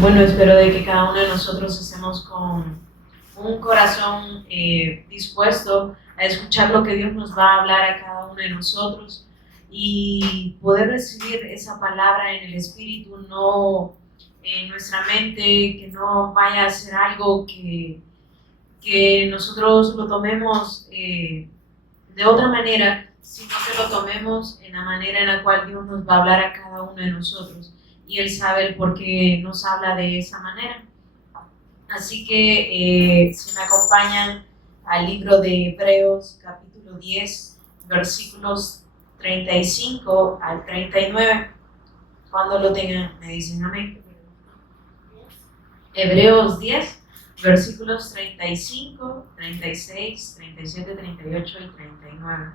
Bueno, espero de que cada uno de nosotros estemos con un corazón dispuesto a escuchar lo que Dios nos va a hablar a cada uno de nosotros y poder recibir esa palabra en el Espíritu, no en nuestra mente, que no vaya a ser algo que nosotros lo tomemos de otra manera, sino que lo tomemos en la manera en la cual Dios nos va a hablar a cada uno de nosotros. Y Él sabe el por qué nos habla de esa manera. Así que si me acompañan al libro de Hebreos, capítulo 10, versículos 35 al 39, cuando lo tengan me dicen amén. Hebreos 10, versículos 35, 36, 37, 38 y 39.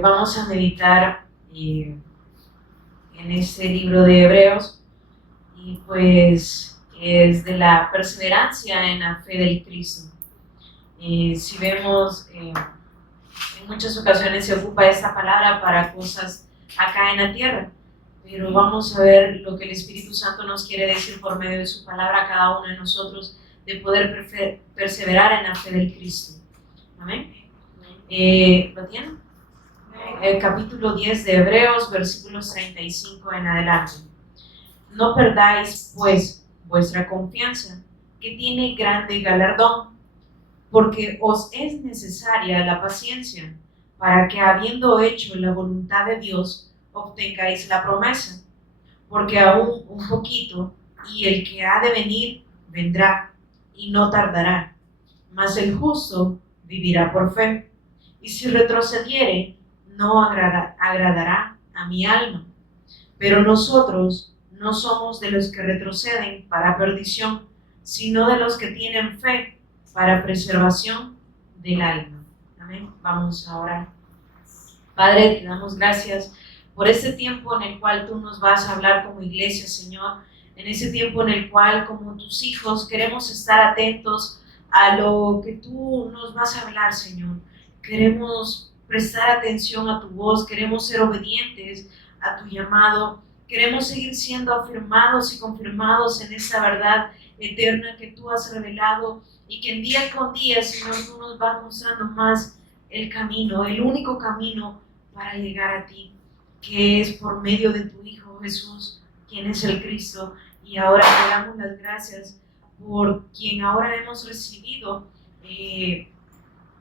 Vamos a meditar en este libro de Hebreos y pues es de la perseverancia en la fe del Cristo. Si vemos, en muchas ocasiones se ocupa esta palabra para cosas acá en la tierra, pero vamos a ver lo que el Espíritu Santo nos quiere decir por medio de su palabra a cada uno de nosotros, de poder perseverar en la fe del Cristo. Amén. ¿Lo tienen? El capítulo 10 de Hebreos, versículos 35 en adelante. No perdáis, pues, vuestra confianza, que tiene grande galardón, porque os es necesaria la paciencia, para que habiendo hecho la voluntad de Dios, obtengáis la promesa. Porque aún un poquito, y el que ha de venir, vendrá, y no tardará. Mas el justo vivirá por fe. Y si retrocediere, no agradará a mi alma. Pero nosotros no somos de los que retroceden para perdición, sino de los que tienen fe para preservación del alma. Amén. Vamos a orar. Padre, te damos gracias por este tiempo en el cual tú nos vas a hablar como iglesia, Señor. En ese tiempo en el cual, como tus hijos, queremos estar atentos a lo que tú nos vas a hablar, Señor. Queremos prestar atención a tu voz, queremos ser obedientes a tu llamado, queremos seguir siendo afirmados y confirmados en esa verdad eterna que tú has revelado y que en día con día, Señor, tú nos vas mostrando más el camino, el único camino para llegar a ti, que es por medio de tu Hijo Jesús, quien es el Cristo. Y ahora te damos las gracias por quien ahora hemos recibido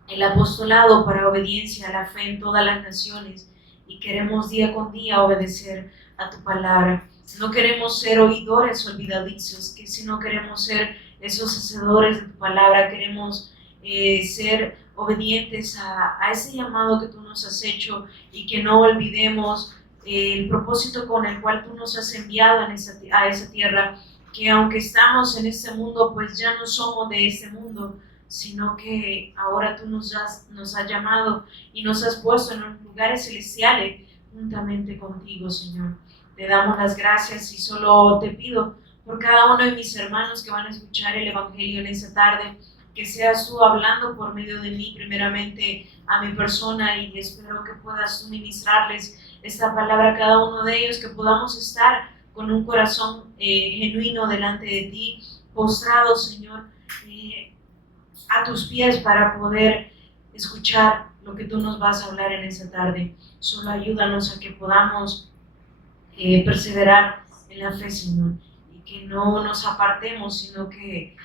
el apostolado para obediencia a la fe en todas las naciones y queremos día con día obedecer a tu palabra. No queremos ser oidores olvidadizos, que si no queremos ser esos hacedores de tu palabra, queremos ser obedientes a ese llamado que tú nos has hecho y que no olvidemos el propósito con el cual tú nos has enviado a esa tierra, que aunque estamos en este mundo, pues ya no somos de este mundo, sino que ahora tú nos has llamado y nos has puesto en los lugares celestiales juntamente contigo, Señor. Te damos las gracias y solo te pido por cada uno de mis hermanos que van a escuchar el Evangelio en esta tarde, que seas tú hablando por medio de mí, primeramente a mi persona, y espero que puedas tú ministrarles esta palabra a cada uno de ellos, que podamos estar con un corazón genuino delante de ti, postrados, Señor, a tus pies para poder escuchar lo que tú nos vas a hablar en esta tarde. Solo ayúdanos a que podamos perseverar en la fe, Señor, y que no nos apartemos, sino que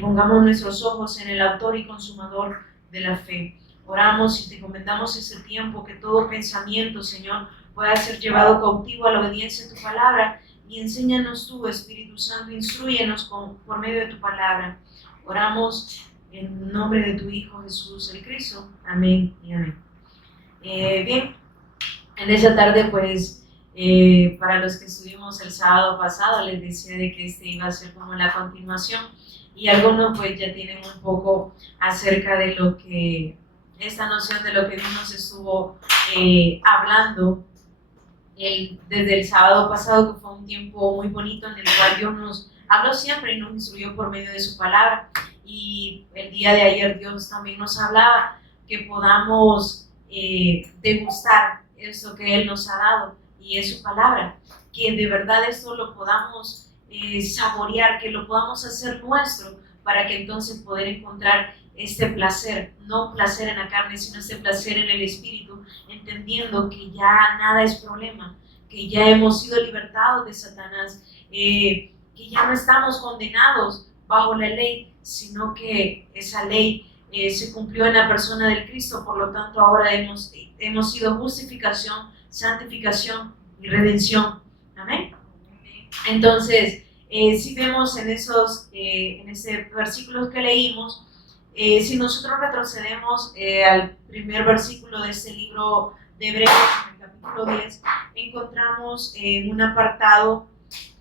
pongamos nuestros ojos en el autor y consumador de la fe. Oramos y te encomendamos este tiempo, que todo pensamiento, Señor, pueda ser llevado cautivo a la obediencia de tu palabra, y enséñanos tú, Espíritu Santo, instrúyenos por medio de tu palabra. Oramos en nombre de tu Hijo Jesús el Cristo. Amén y amén. Bien, en esa tarde pues para los que estuvimos el sábado pasado les decía de que este iba a ser como la continuación, y algunos pues ya tienen un poco acerca de lo que, esta noción de lo que Dios nos estuvo hablando desde el sábado pasado, que fue un tiempo muy bonito en el cual Dios nos habló siempre y nos instruyó por medio de su palabra. Y el día de ayer Dios también nos hablaba que podamos degustar esto que Él nos ha dado y es su palabra, que de verdad esto lo podamos saborear, que lo podamos hacer nuestro, para que entonces poder encontrar este placer, no placer en la carne, sino este placer en el espíritu, entendiendo que ya nada es problema, que ya hemos sido libertados de Satanás, que ya no estamos condenados bajo la ley, sino que esa ley se cumplió en la persona del Cristo. Por lo tanto ahora hemos sido justificación, santificación y redención. Amén. Entonces, si vemos en ese versículo que leímos, si nosotros retrocedemos al primer versículo de este libro de Hebreos, en el capítulo 10, encontramos un apartado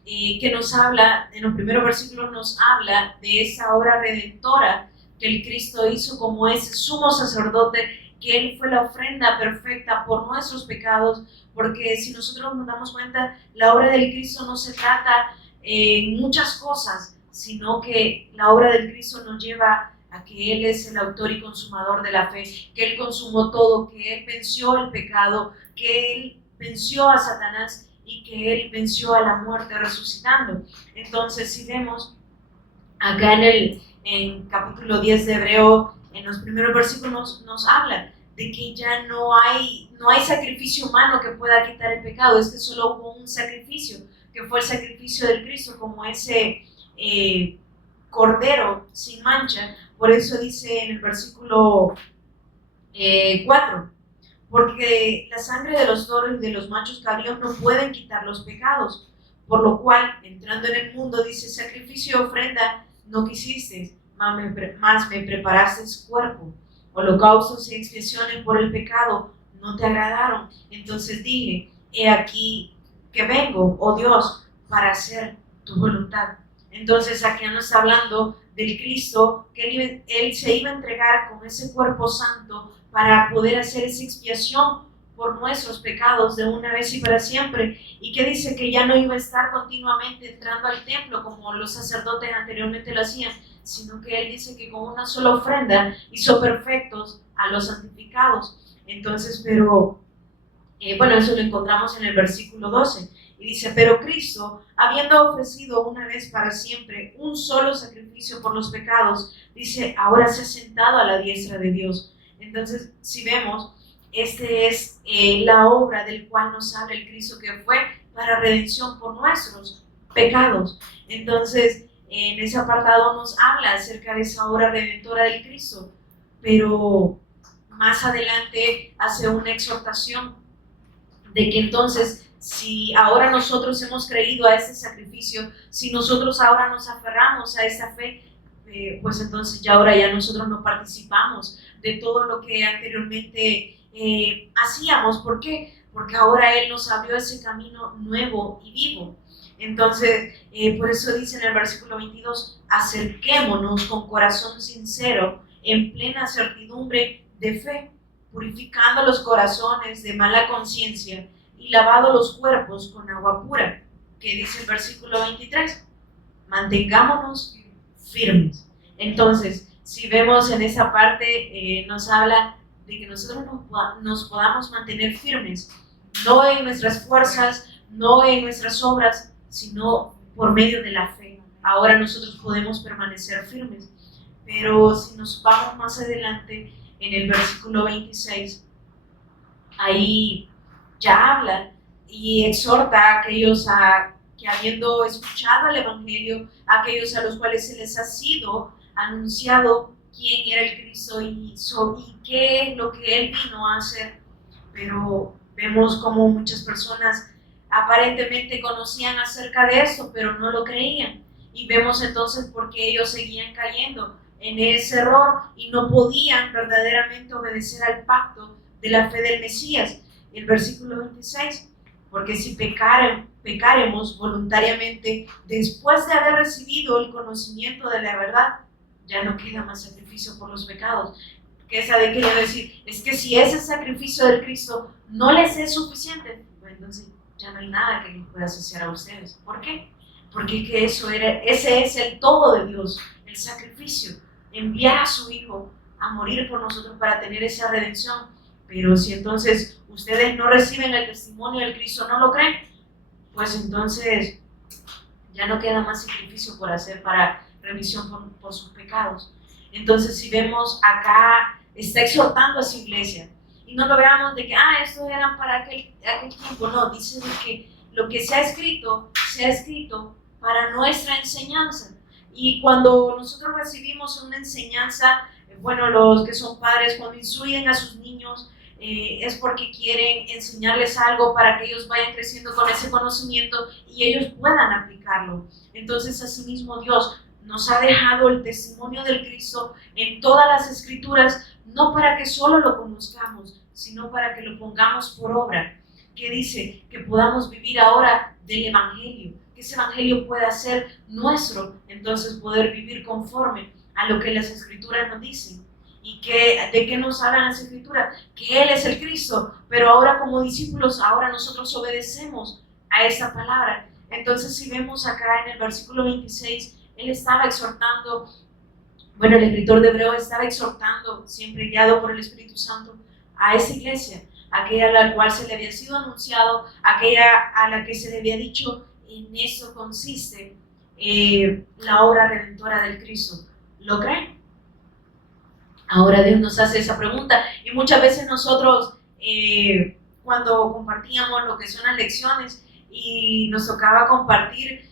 que nos habla, en los primeros versículos nos habla de esa obra redentora que el Cristo hizo como ese sumo sacerdote, que Él fue la ofrenda perfecta por nuestros pecados, porque si nosotros nos damos cuenta, la obra del Cristo no se trata en muchas cosas, sino que la obra del Cristo nos lleva a que Él es el autor y consumador de la fe, que Él consumó todo, que Él venció el pecado, que Él venció a Satanás y que Él venció a la muerte resucitando. Entonces, si vemos acá en capítulo 10 de Hebreo, en los primeros versículos nos habla de que ya no hay sacrificio humano que pueda quitar el pecado, es que solo hubo un sacrificio, que fue el sacrificio del Cristo, como ese cordero sin mancha. Por eso dice en el versículo 4, porque la sangre de los toros y de los machos cabríos no pueden quitar los pecados, por lo cual, entrando en el mundo, dice, sacrificio y ofrenda no quisiste, más me preparaste cuerpo, holocaustos y expiaciones por el pecado no te agradaron. Entonces dije, he aquí que vengo, oh Dios, para hacer tu voluntad. Entonces aquí nos está hablando del Cristo, que él se iba a entregar con ese cuerpo santo para poder hacer esa expiación por nuestros pecados de una vez y para siempre, y que dice que ya no iba a estar continuamente entrando al templo como los sacerdotes anteriormente lo hacían, sino que él dice que con una sola ofrenda hizo perfectos a los santificados. Entonces, pero bueno, eso lo encontramos en el versículo 12, y dice, pero Cristo, habiendo ofrecido una vez para siempre un solo sacrificio por los pecados, dice, ahora se ha sentado a la diestra de Dios. Entonces, si vemos, este es la obra del cual nos habla el Cristo, que fue para redención por nuestros pecados. Entonces, en ese apartado nos habla acerca de esa obra redentora del Cristo, pero más adelante hace una exhortación de que entonces, si ahora nosotros hemos creído a este sacrificio, si nosotros ahora nos aferramos a esta fe, pues entonces ya ahora ya nosotros no participamos de todo lo que anteriormente hacíamos. ¿Por qué? Porque ahora Él nos abrió ese camino nuevo y vivo. Entonces, por eso dice en el versículo 22, acerquémonos con corazón sincero, en plena certidumbre de fe, purificando los corazones de mala conciencia y lavado los cuerpos con agua pura, que dice el versículo 23, mantengámonos firmes. Entonces, si vemos en esa parte, nos habla de que nosotros nos podamos mantener firmes, no en nuestras fuerzas, no en nuestras obras, sino por medio de la fe. Ahora nosotros podemos permanecer firmes. Pero si nos vamos más adelante, en el versículo 26, ahí ya habla y exhorta a aquellos que habiendo escuchado el Evangelio, a aquellos a los cuales se les ha sido anunciado quién era el Cristo y qué es lo que Él vino a hacer. Pero vemos como muchas personas aparentemente conocían acerca de esto, pero no lo creían. Y vemos entonces por qué ellos seguían cayendo en ese error y no podían verdaderamente obedecer al pacto de la fe del Mesías. El versículo 26, porque si pecaremos voluntariamente después de haber recibido el conocimiento de la verdad, ya no queda más sacrificio por los pecados. ¿Qué sabe qué quiere decir? Es que si ese sacrificio del Cristo no les es suficiente, pues entonces ya no hay nada que les pueda asociar a ustedes. ¿Por qué? Porque ese es el todo de Dios, el sacrificio, enviar a su Hijo a morir por nosotros para tener esa redención. Pero si entonces ustedes no reciben el testimonio del Cristo, no lo creen, pues entonces ya no queda más sacrificio por hacer para remisión por sus pecados. Entonces, si vemos acá, está exhortando a su iglesia. Y no lo veamos de que, esto era para aquel tiempo. No, dice de que lo que se ha escrito para nuestra enseñanza. Y cuando nosotros recibimos una enseñanza, bueno, los que son padres, cuando instruyen a sus niños, es porque quieren enseñarles algo para que ellos vayan creciendo con ese conocimiento y ellos puedan aplicarlo. Entonces, asimismo, Dios nos ha dejado el testimonio del Cristo en todas las Escrituras, no para que solo lo conozcamos, sino para que lo pongamos por obra. Que dice que podamos vivir ahora del Evangelio, que ese Evangelio pueda ser nuestro, entonces poder vivir conforme a lo que las Escrituras nos dicen. ¿Y de qué nos hablan las Escrituras? Que Él es el Cristo, pero ahora como discípulos, ahora nosotros obedecemos a esta palabra. Entonces, si vemos acá en el versículo 26, él estaba exhortando, bueno, el escritor de Hebreo estaba exhortando, siempre guiado por el Espíritu Santo, a esa iglesia, aquella a la cual se le había sido anunciado, aquella a la que se le había dicho, en eso consiste la obra redentora del Cristo. ¿Lo creen? Ahora Dios nos hace esa pregunta y muchas veces nosotros cuando compartíamos lo que son las lecciones y nos tocaba compartir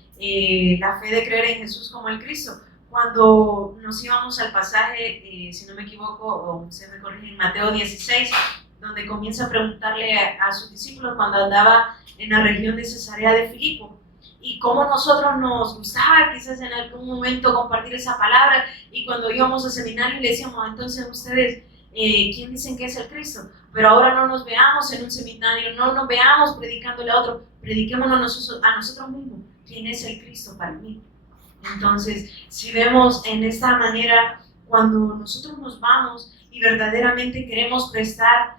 la fe de creer en Jesús como el Cristo, cuando nos íbamos al pasaje, si no me equivoco, o se me corrige, en Mateo 16, donde comienza a preguntarle a sus discípulos cuando andaba en la región de Cesarea de Filipo, y cómo nosotros nos gustaba quizás en algún momento compartir esa palabra, y cuando íbamos al seminario le decíamos, entonces ustedes, ¿quién dicen que es el Cristo? Pero ahora no nos veamos en un seminario, no nos veamos predicándole a otro, prediquémonos a nosotros mismos, ¿quién es el Cristo para mí? Entonces, si vemos en esta manera, cuando nosotros nos vamos y verdaderamente queremos prestar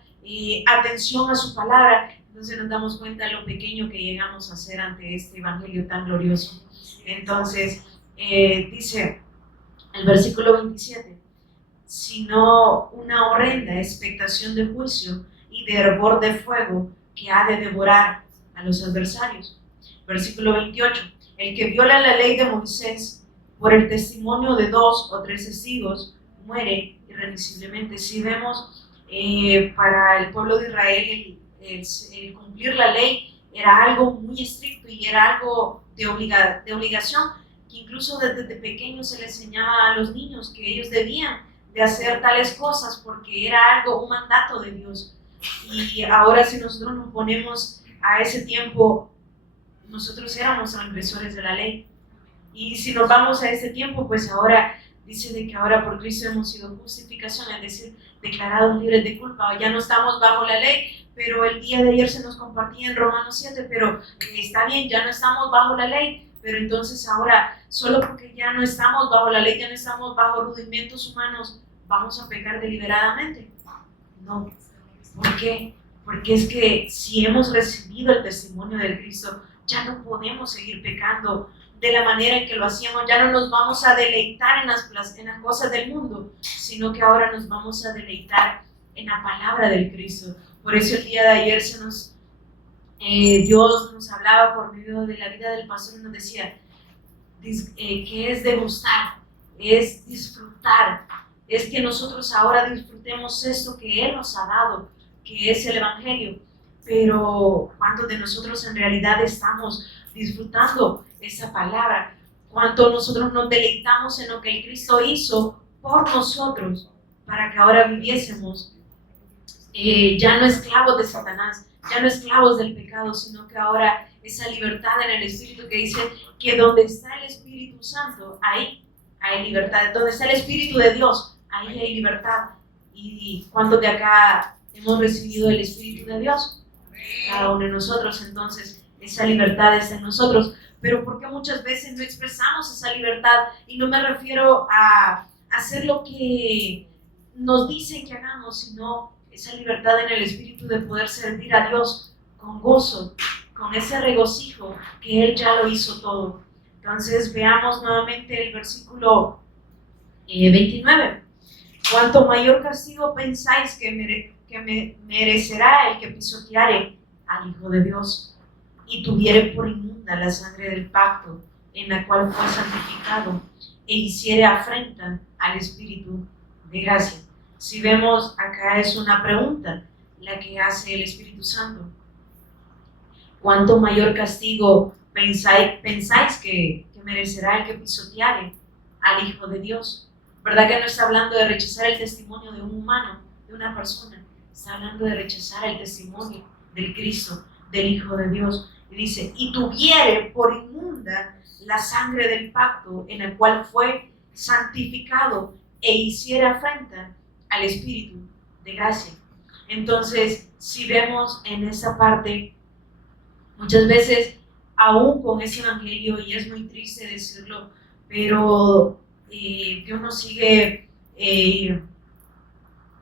atención a su palabra, entonces nos damos cuenta de lo pequeño que llegamos a ser ante este evangelio tan glorioso. Entonces, dice el versículo 27, sino una horrenda expectación de juicio y de hervor de fuego que ha de devorar a los adversarios. Versículo 28, el que viola la ley de Moisés por el testimonio de 2 o 3 testigos muere irremisiblemente. Si vemos para el pueblo de Israel el cumplir la ley era algo muy estricto y era algo de obligación, que incluso desde pequeños se les enseñaba a los niños que ellos debían de hacer tales cosas porque era algo, un mandato de Dios. Y ahora si nosotros nos ponemos a ese tiempo, nosotros éramos transgresores de la ley. Y si nos vamos a ese tiempo, pues ahora dice de que ahora por Cristo hemos sido justificación, es decir, declarados libres de culpa. Ya no estamos bajo la ley, pero el día de ayer se nos compartía en Romanos 7, pero está bien, ya no estamos bajo la ley, pero entonces ahora, solo porque ya no estamos bajo la ley, ya no estamos bajo rudimentos humanos, ¿vamos a pecar deliberadamente? No. ¿Por qué? Porque es que si hemos recibido el testimonio del Cristo, ya no podemos seguir pecando de la manera en que lo hacíamos, ya no nos vamos a deleitar en las cosas del mundo, sino que ahora nos vamos a deleitar en la palabra del Cristo. Por eso el día de ayer Dios nos hablaba por medio de la vida del pastor y nos decía que es degustar, es disfrutar, es que nosotros ahora disfrutemos esto que Él nos ha dado, que es el Evangelio. Pero ¿cuántos de nosotros en realidad estamos disfrutando esa palabra? ¿Cuánto nosotros nos deleitamos en lo que el Cristo hizo por nosotros para que ahora viviésemos ya no esclavos de Satanás, ya no esclavos del pecado, sino que ahora esa libertad en el Espíritu, que dice que donde está el Espíritu Santo, ahí hay libertad. Donde está el Espíritu de Dios, ahí hay libertad. ¿Y cuántos de acá hemos recibido el Espíritu de Dios? Cada uno de nosotros. Entonces esa libertad está en nosotros. Pero ¿por qué muchas veces no expresamos esa libertad? Y no me refiero a hacer lo que nos dicen que hagamos, sino esa libertad en el Espíritu de poder servir a Dios con gozo, con ese regocijo que Él ya lo hizo todo. Entonces veamos nuevamente el versículo 29. ¿Cuánto mayor castigo pensáis que merecerá el que pisoteare al Hijo de Dios y tuviere por inmunda la sangre del pacto en la cual fue santificado e hiciere afrenta al Espíritu de gracia. Si vemos acá es una pregunta la que hace el Espíritu Santo. ¿Cuánto mayor castigo pensáis que merecerá el que pisoteare al Hijo de Dios? ¿Verdad que no está hablando de rechazar el testimonio de un humano, de una persona? Está hablando de rechazar el testimonio del Cristo, del Hijo de Dios. Y dice, y tuviere por inmunda la sangre del pacto en el cual fue santificado e hiciera afrenta al Espíritu de gracia. Entonces, si vemos en esa parte, muchas veces, aún con ese evangelio, y es muy triste decirlo, pero Dios nos sigue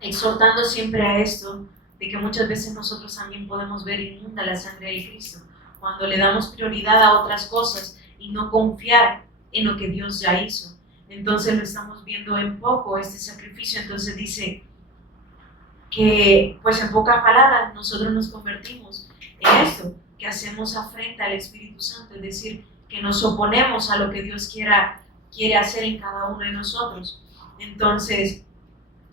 exhortando siempre a esto, de que muchas veces nosotros también podemos ver inmunda la sangre de Cristo, cuando le damos prioridad a otras cosas y no confiar en lo que Dios ya hizo. Entonces lo estamos viendo en poco, este sacrificio. Entonces dice que, pues en pocas palabras, nosotros nos convertimos en esto, que hacemos afrenta al Espíritu Santo, es decir, que nos oponemos a lo que Dios quiere hacer en cada uno de nosotros. Entonces,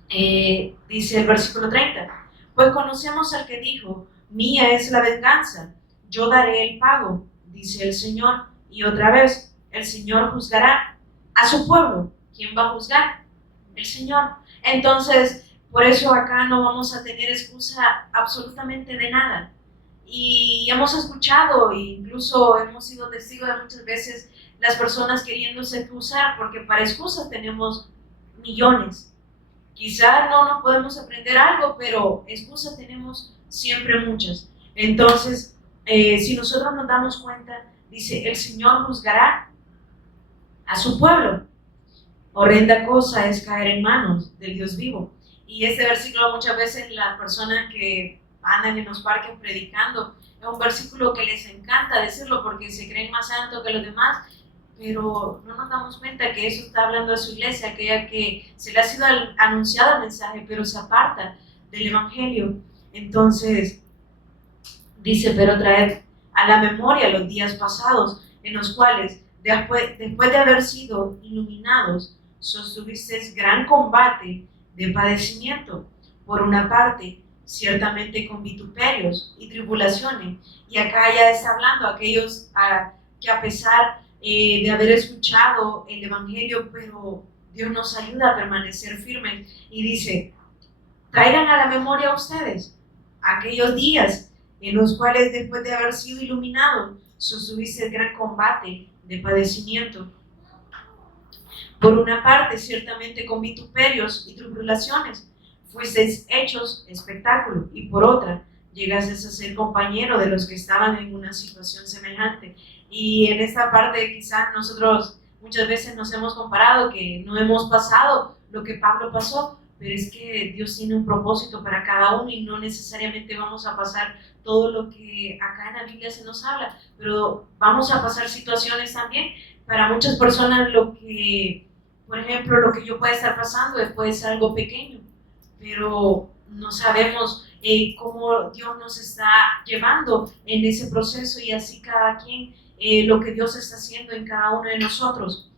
dice el versículo 30, pues conocemos al que dijo, mía es la venganza, yo daré el pago, dice el Señor. Y otra vez, el Señor juzgará a su pueblo. ¿Quién va a juzgar? El Señor. Entonces, por eso acá no vamos a tener excusa absolutamente de nada. Y hemos escuchado, e incluso hemos sido testigos de muchas veces las personas queriéndose excusar, porque para excusas tenemos millones. Quizá no nos podemos aprender algo, pero excusas tenemos siempre muchas. Entonces, si nosotros nos damos cuenta, dice, el Señor juzgará a su pueblo. Horrenda cosa es caer en manos del Dios vivo. Y este versículo muchas veces las personas que andan en los parques predicando, es un versículo que les encanta decirlo porque se creen más santos que los demás, pero no nos damos cuenta que eso está hablando de su iglesia, aquella que se le ha sido anunciado el mensaje, pero se aparta del Evangelio. Entonces, dice, pero traed a la memoria los días pasados, en los cuales, después de haber sido iluminados, sostuvisteis gran combate de padecimiento, por una parte, ciertamente con vituperios y tribulaciones. Y acá ya está hablando a aquellos que a pesar de haber escuchado el Evangelio, pero Dios nos ayuda a permanecer firmes. Y dice, traigan a la memoria a ustedes aquellos días en los cuales después de haber sido iluminados, sostuviste el gran combate de padecimiento. Por una parte, ciertamente con vituperios y tribulaciones, fuisteis hechos espectáculo, y por otra, llegasteis a ser compañero de los que estaban en una situación semejante. Y en esta parte quizás nosotros muchas veces nos hemos comparado, que no hemos pasado lo que Pablo pasó, pero es que Dios tiene un propósito para cada uno y no necesariamente vamos a pasar todo lo que acá en la Biblia se nos habla, pero vamos a pasar situaciones también. Para muchas personas lo que, por ejemplo, lo que yo pueda estar pasando puede ser algo pequeño, pero no sabemos cómo Dios nos está llevando en ese proceso, y así cada quien lo que Dios está haciendo en cada uno de nosotros.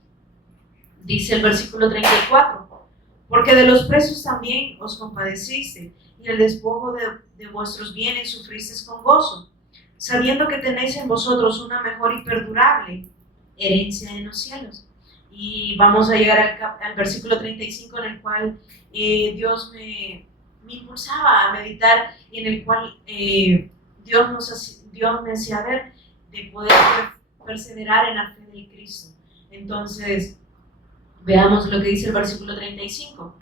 Dice el versículo 34, porque de los presos también os compadeciste, y el despojo de vuestros bienes sufristeis con gozo, sabiendo que tenéis en vosotros una mejor y perdurable herencia en los cielos. Y vamos a llegar al versículo 35, en el cual Dios me impulsaba a meditar, y en el cual Dios me hacía ver de poder perseverar en la fe del Cristo. Entonces, veamos lo que dice el versículo 35.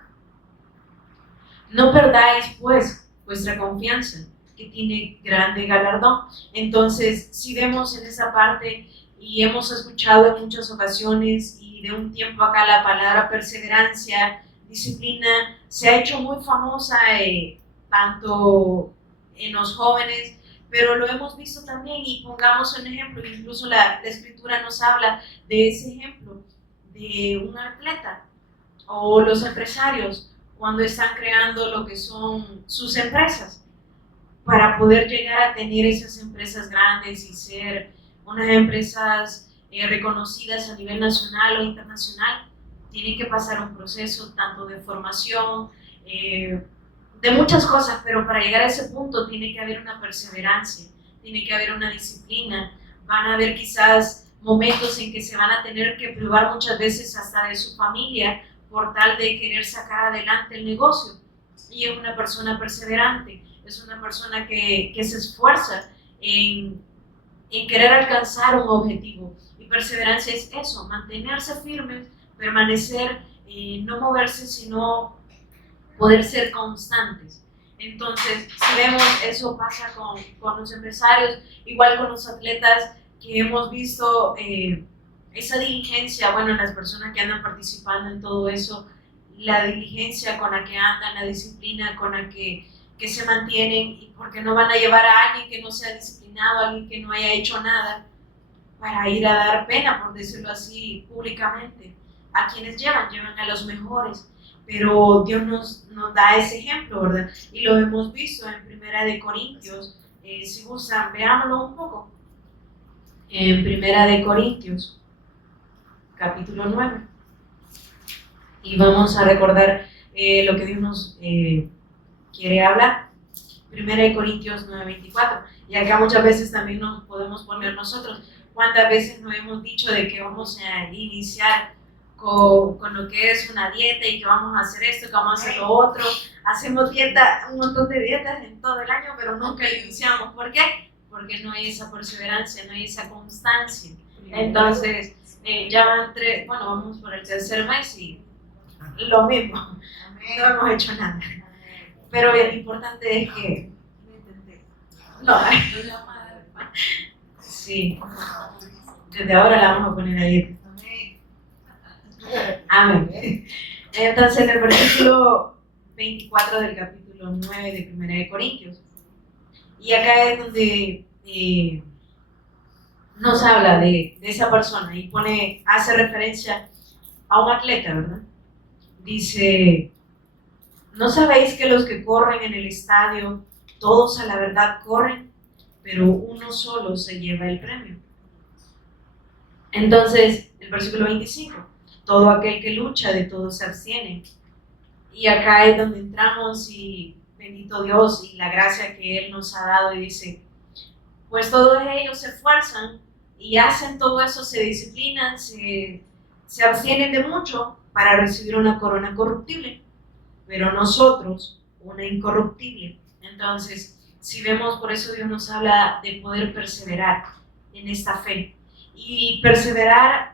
No perdáis, pues, vuestra confianza, que tiene grande galardón. Entonces, si vemos en esa parte, y hemos escuchado en muchas ocasiones, y de un tiempo acá, la palabra perseverancia, disciplina, se ha hecho muy famosa tanto en los jóvenes, pero lo hemos visto también, y pongamos un ejemplo, incluso la Escritura nos habla de ese ejemplo, de un atleta, o los empresarios, cuando están creando lo que son sus empresas, para poder llegar a tener esas empresas grandes y ser unas empresas reconocidas a nivel nacional o internacional. Tienen que pasar un proceso tanto de formación, de muchas cosas, pero para llegar a ese punto tiene que haber una perseverancia, tiene que haber una disciplina. Van a haber quizás momentos en que se van a tener que privar muchas veces hasta de su familia por tal de querer sacar adelante el negocio. Y es una persona perseverante, es una persona que se esfuerza en querer alcanzar un objetivo. Y perseverancia es eso, mantenerse firmes, permanecer, no moverse, sino poder ser constantes. Entonces, si vemos, eso pasa con los empresarios, igual con los atletas, que hemos visto esa diligencia, bueno, en las personas que andan participando en todo eso, la diligencia con la que andan, la disciplina con la que se mantienen, y porque no van a llevar a alguien que no sea disciplinado, a alguien que no haya hecho nada, para ir a dar pena, por decirlo así, públicamente. A quienes llevan a los mejores, pero Dios nos da ese ejemplo, ¿verdad? Y lo hemos visto en Primera de Corintios, si gustan, veámoslo un poco. En Primera de Corintios, capítulo 9. Y vamos a recordar lo que Dios nos quiere hablar. Primera de Corintios 9:24. Y acá muchas veces también nos podemos poner nosotros. ¿Cuántas veces nos hemos dicho de que vamos a iniciar con lo que es una dieta y que vamos a hacer esto, que vamos a hacer lo otro? Hacemos dieta, un montón de dietas en todo el año, pero nunca iniciamos. ¿Por qué? Porque no hay esa perseverancia, no hay esa constancia. Entonces, ya van vamos por el tercer mes y lo mismo, no hemos hecho nada. Pero lo importante es que no, sí, desde ahora la vamos a poner ahí. Amén. Entonces, en el versículo 24 del capítulo 9 de Primera de Corintios, y acá es donde nos habla de esa persona y hace referencia a un atleta, ¿verdad? Dice: ¿no sabéis que los que corren en el estadio, todos a la verdad corren, pero uno solo se lleva el premio? Entonces, el versículo 25, todo aquel que lucha, de todo se abstiene. Y acá es donde entramos, y bendito Dios y la gracia que Él nos ha dado, y dice: pues todos ellos se esfuerzan y hacen todo eso, se disciplinan, se abstienen de mucho para recibir una corona corruptible, pero nosotros una incorruptible. Entonces, si vemos, por eso Dios nos habla de poder perseverar en esta fe. Y perseverar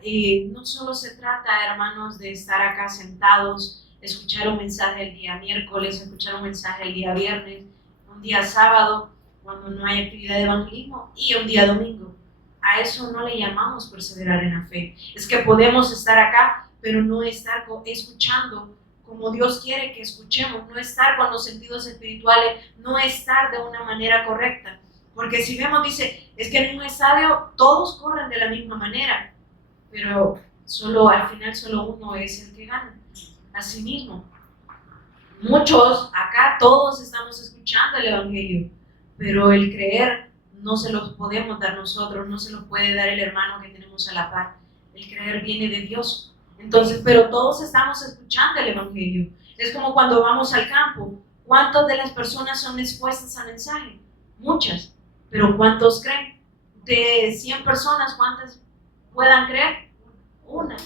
no solo se trata, hermanos, de estar acá sentados, escuchar un mensaje el día miércoles, escuchar un mensaje el día viernes, un día sábado, cuando no hay actividad de evangelismo, y un día domingo. A eso no le llamamos perseverar en la fe. Es que podemos estar acá, pero no estar escuchando como Dios quiere que escuchemos, no estar con los sentidos espirituales, no estar de una manera correcta. Porque si vemos, dice, es que en un estadio todos corren de la misma manera, pero al final solo uno es el que gana. Así mismo, muchos acá, todos estamos escuchando el evangelio, pero el creer no se los podemos dar nosotros, no se los puede dar el hermano que tenemos a la par. El creer viene de Dios. Entonces, pero todos estamos escuchando el evangelio. Es como cuando vamos al campo. ¿Cuántas de las personas son expuestas al mensaje? Muchas. Pero ¿cuántos creen? De 100 personas, ¿cuántas puedan creer? Una.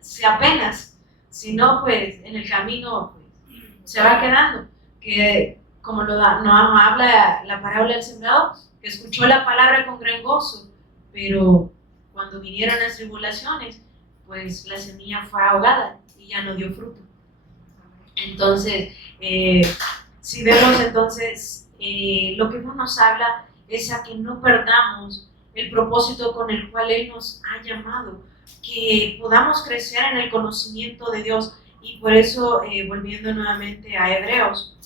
Si apenas. Si no, pues en el camino pues, se va quedando. Que como nos habla la parábola del sembrador, que escuchó la palabra con gran gozo, pero cuando vinieron las tribulaciones, pues la semilla fue ahogada y ya no dio fruto. Entonces, si vemos entonces, lo que Dios nos habla es a que no perdamos el propósito con el cual Él nos ha llamado, que podamos crecer en el conocimiento de Dios. Y por eso, volviendo nuevamente a Hebreos,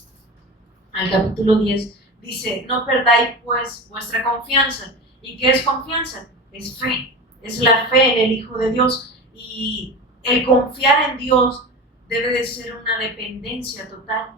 al capítulo 10, dice: no perdáis pues vuestra confianza. ¿Y qué es confianza? Es fe, es la fe en el Hijo de Dios. Y el confiar en Dios debe de ser una dependencia total,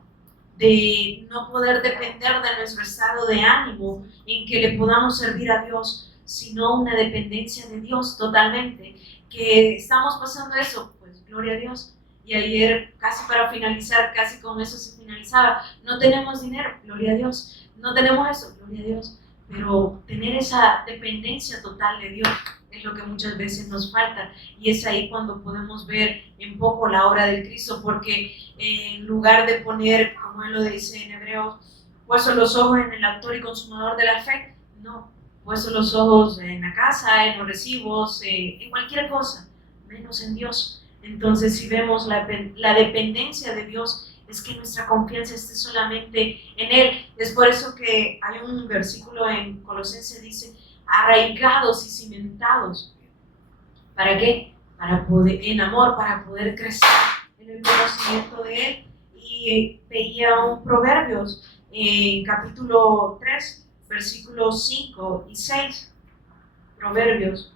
de no poder depender de nuestro estado de ánimo en que le podamos servir a Dios, sino una dependencia de Dios totalmente. Que estamos pasando eso, pues gloria a Dios. Y ayer, casi para finalizar, casi con eso se finalizaba, no tenemos dinero, gloria a Dios, no tenemos eso, gloria a Dios, pero tener esa dependencia total de Dios es lo que muchas veces nos falta, y es ahí cuando podemos ver en poco la obra del Cristo, porque en lugar de poner, como él lo dice en Hebreos, puesto los ojos en el autor y consumador de la fe, no, puesto los ojos en la casa, en los recibos, en cualquier cosa, menos en Dios. Entonces, si vemos la dependencia de Dios, es que nuestra confianza esté solamente en Él. Es por eso que hay un versículo en Colosenses, dice, arraigados y cimentados. ¿Para qué? Para poder, en amor, para poder crecer en el conocimiento de Él. Y veía un Proverbios, capítulo 3, versículos 5 y 6. Proverbios,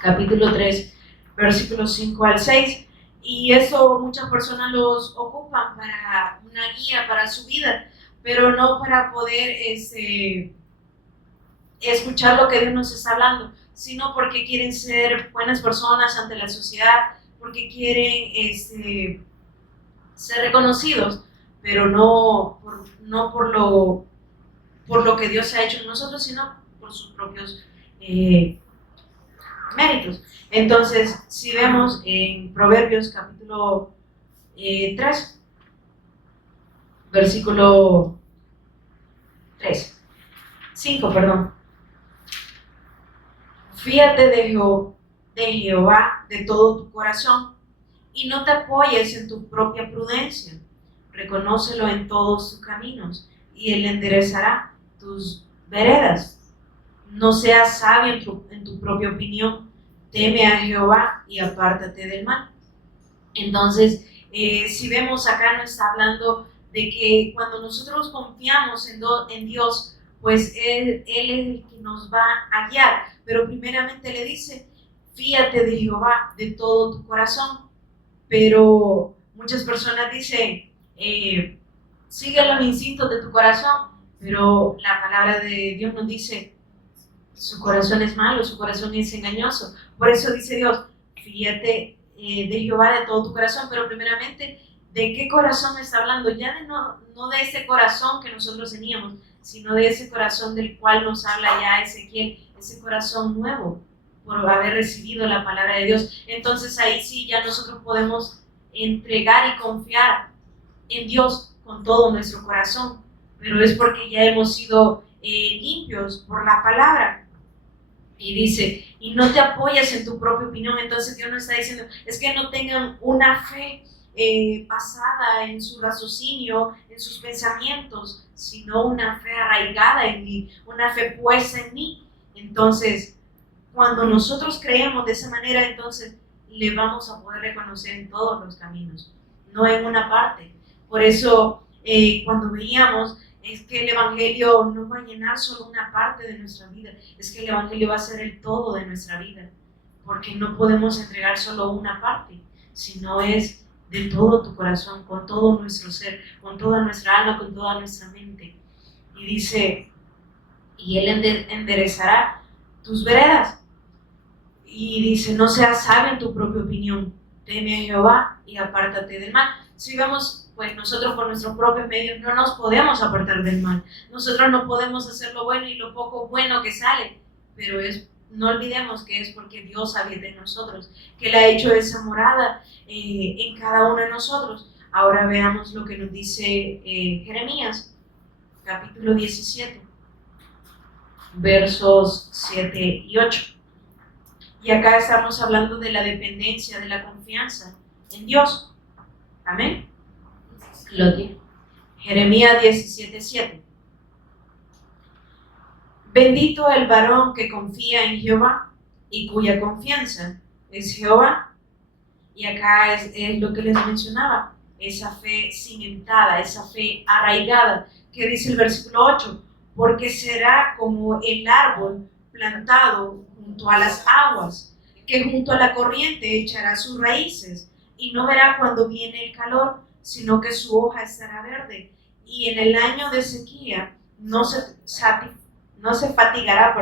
capítulo 3, versículos 5 al 6, y eso muchas personas los ocupan para una guía para su vida, pero no para poder escuchar lo que Dios nos está hablando, sino porque quieren ser buenas personas ante la sociedad, porque quieren ser reconocidos, pero no por lo que Dios ha hecho en nosotros, sino por sus propios méritos. Entonces, si vemos en Proverbios capítulo 3, versículo 5, perdón. Fíate de Jehová de todo tu corazón y no te apoyes en tu propia prudencia. Reconócelo en todos tus caminos y Él enderezará tus veredas. No seas sabio en tu propia opinión. Teme a Jehová y apártate del mal. Entonces, si vemos acá, nos está hablando de que cuando nosotros confiamos en Dios, pues Él es el que nos va a guiar. Pero primeramente le dice, fíate de Jehová de todo tu corazón. Pero muchas personas dicen, sigue los instintos de tu corazón, pero la palabra de Dios nos dice, su corazón es malo, su corazón es engañoso. Por eso dice Dios, fíjate de Jehová de todo tu corazón, pero primeramente, ¿de qué corazón me está hablando? Ya de no de ese corazón que nosotros teníamos, sino de ese corazón del cual nos habla ya Ezequiel, ese corazón nuevo, por haber recibido la palabra de Dios. Entonces ahí sí ya nosotros podemos entregar y confiar en Dios con todo nuestro corazón, pero es porque ya hemos sido limpios por la palabra. Y dice, y no te apoyas en tu propia opinión. Entonces Dios nos está diciendo, es que no tengan una fe basada en su raciocinio, en sus pensamientos, sino una fe arraigada en mí, una fe puesta en mí. Entonces, cuando nosotros creemos de esa manera, entonces le vamos a poder reconocer en todos los caminos, no en una parte. Por eso, cuando veíamos, es que el Evangelio no va a llenar solo una parte de nuestra vida, es que el Evangelio va a ser el todo de nuestra vida, porque no podemos entregar solo una parte, sino es de todo tu corazón, con todo nuestro ser, con toda nuestra alma, con toda nuestra mente. Y dice, y Él enderezará tus veredas. Y dice, no seas sabio en tu propia opinión, teme a Jehová y apártate del mal. Si vemos, pues nosotros por nuestros propios medios no nos podemos apartar del mal. Nosotros no podemos hacer lo bueno y lo poco bueno que sale, pero no olvidemos que es porque Dios habita en nosotros, que Él ha hecho esa morada en cada uno de nosotros. Ahora veamos lo que nos dice Jeremías, capítulo 17, versos 7 y 8. Y acá estamos hablando de la dependencia, de la confianza en Dios. Amén. Gloria. Jeremías 17:7. Bendito el varón que confía en Jehová y cuya confianza es Jehová. Y acá es lo que les mencionaba, esa fe cimentada, esa fe arraigada, que dice el versículo 8, porque será como el árbol plantado junto a las aguas, que junto a la corriente echará sus raíces, y no verá cuando viene el calor, sino que su hoja estará verde. Y en el año de sequía no se fatigará,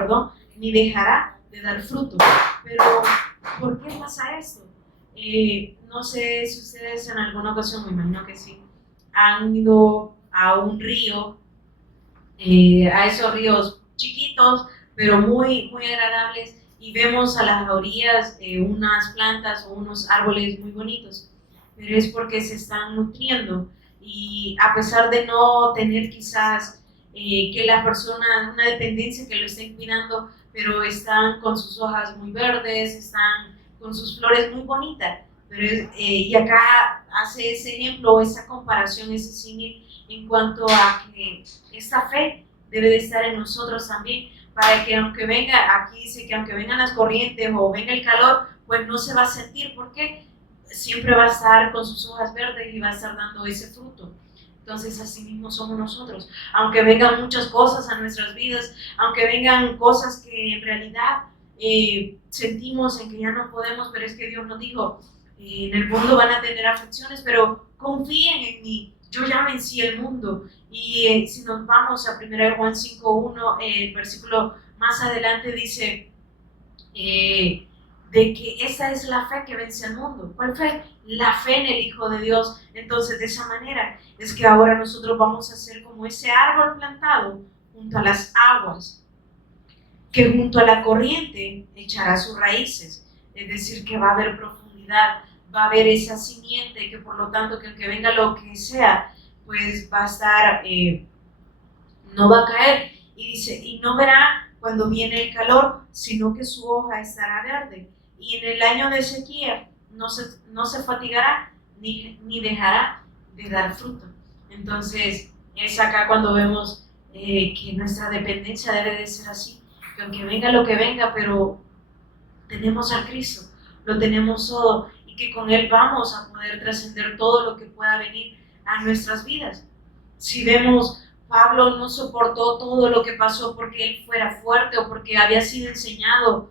ni dejará de dar fruto. Pero, ¿por qué pasa esto? No sé si ustedes en alguna ocasión, me imagino que sí, han ido a un río, a esos ríos chiquitos, pero muy, muy agradables, y vemos a las orillas unas plantas o unos árboles muy bonitos, pero es porque se están nutriendo, y a pesar de no tener quizás que la persona, una dependencia que lo estén cuidando, pero están con sus hojas muy verdes, están con sus flores muy bonitas. Y acá hace ese ejemplo, esa comparación, ese símil en cuanto a que esta fe debe de estar en nosotros también, para que aunque venga, aquí dice que aunque vengan las corrientes o venga el calor, pues no se va a sentir, porque siempre va a estar con sus hojas verdes y va a estar dando ese fruto. Entonces así mismo somos nosotros. Aunque vengan muchas cosas a nuestras vidas, aunque vengan cosas que en realidad sentimos en que ya no podemos, pero es que Dios nos dijo, en el mundo van a tener aflicciones, pero confíen en mí, yo ya vencí el mundo. Y si nos vamos a 1 Juan 5:1, el versículo más adelante dice de que esa es la fe que vence al mundo. ¿Cuál fe? La fe en el Hijo de Dios. Entonces, de esa manera es que ahora nosotros vamos a ser como ese árbol plantado junto a las aguas, que junto a la corriente echará sus raíces. Es decir, que va a haber profundidad, va a haber esa simiente, que por lo tanto, que aunque venga lo que sea, pues va a estar, no va a caer. Y dice, y no verá cuando viene el calor, sino que su hoja estará verde. Y en el año de sequía no se fatigará ni dejará de dar fruto. Entonces, es acá cuando vemos que nuestra dependencia debe de ser así, que aunque venga lo que venga, pero tenemos a Cristo, lo tenemos todo, y que con Él vamos a poder trascender todo lo que pueda venir a nuestras vidas. Si vemos, Pablo no soportó todo lo que pasó porque él fuera fuerte o porque había sido enseñado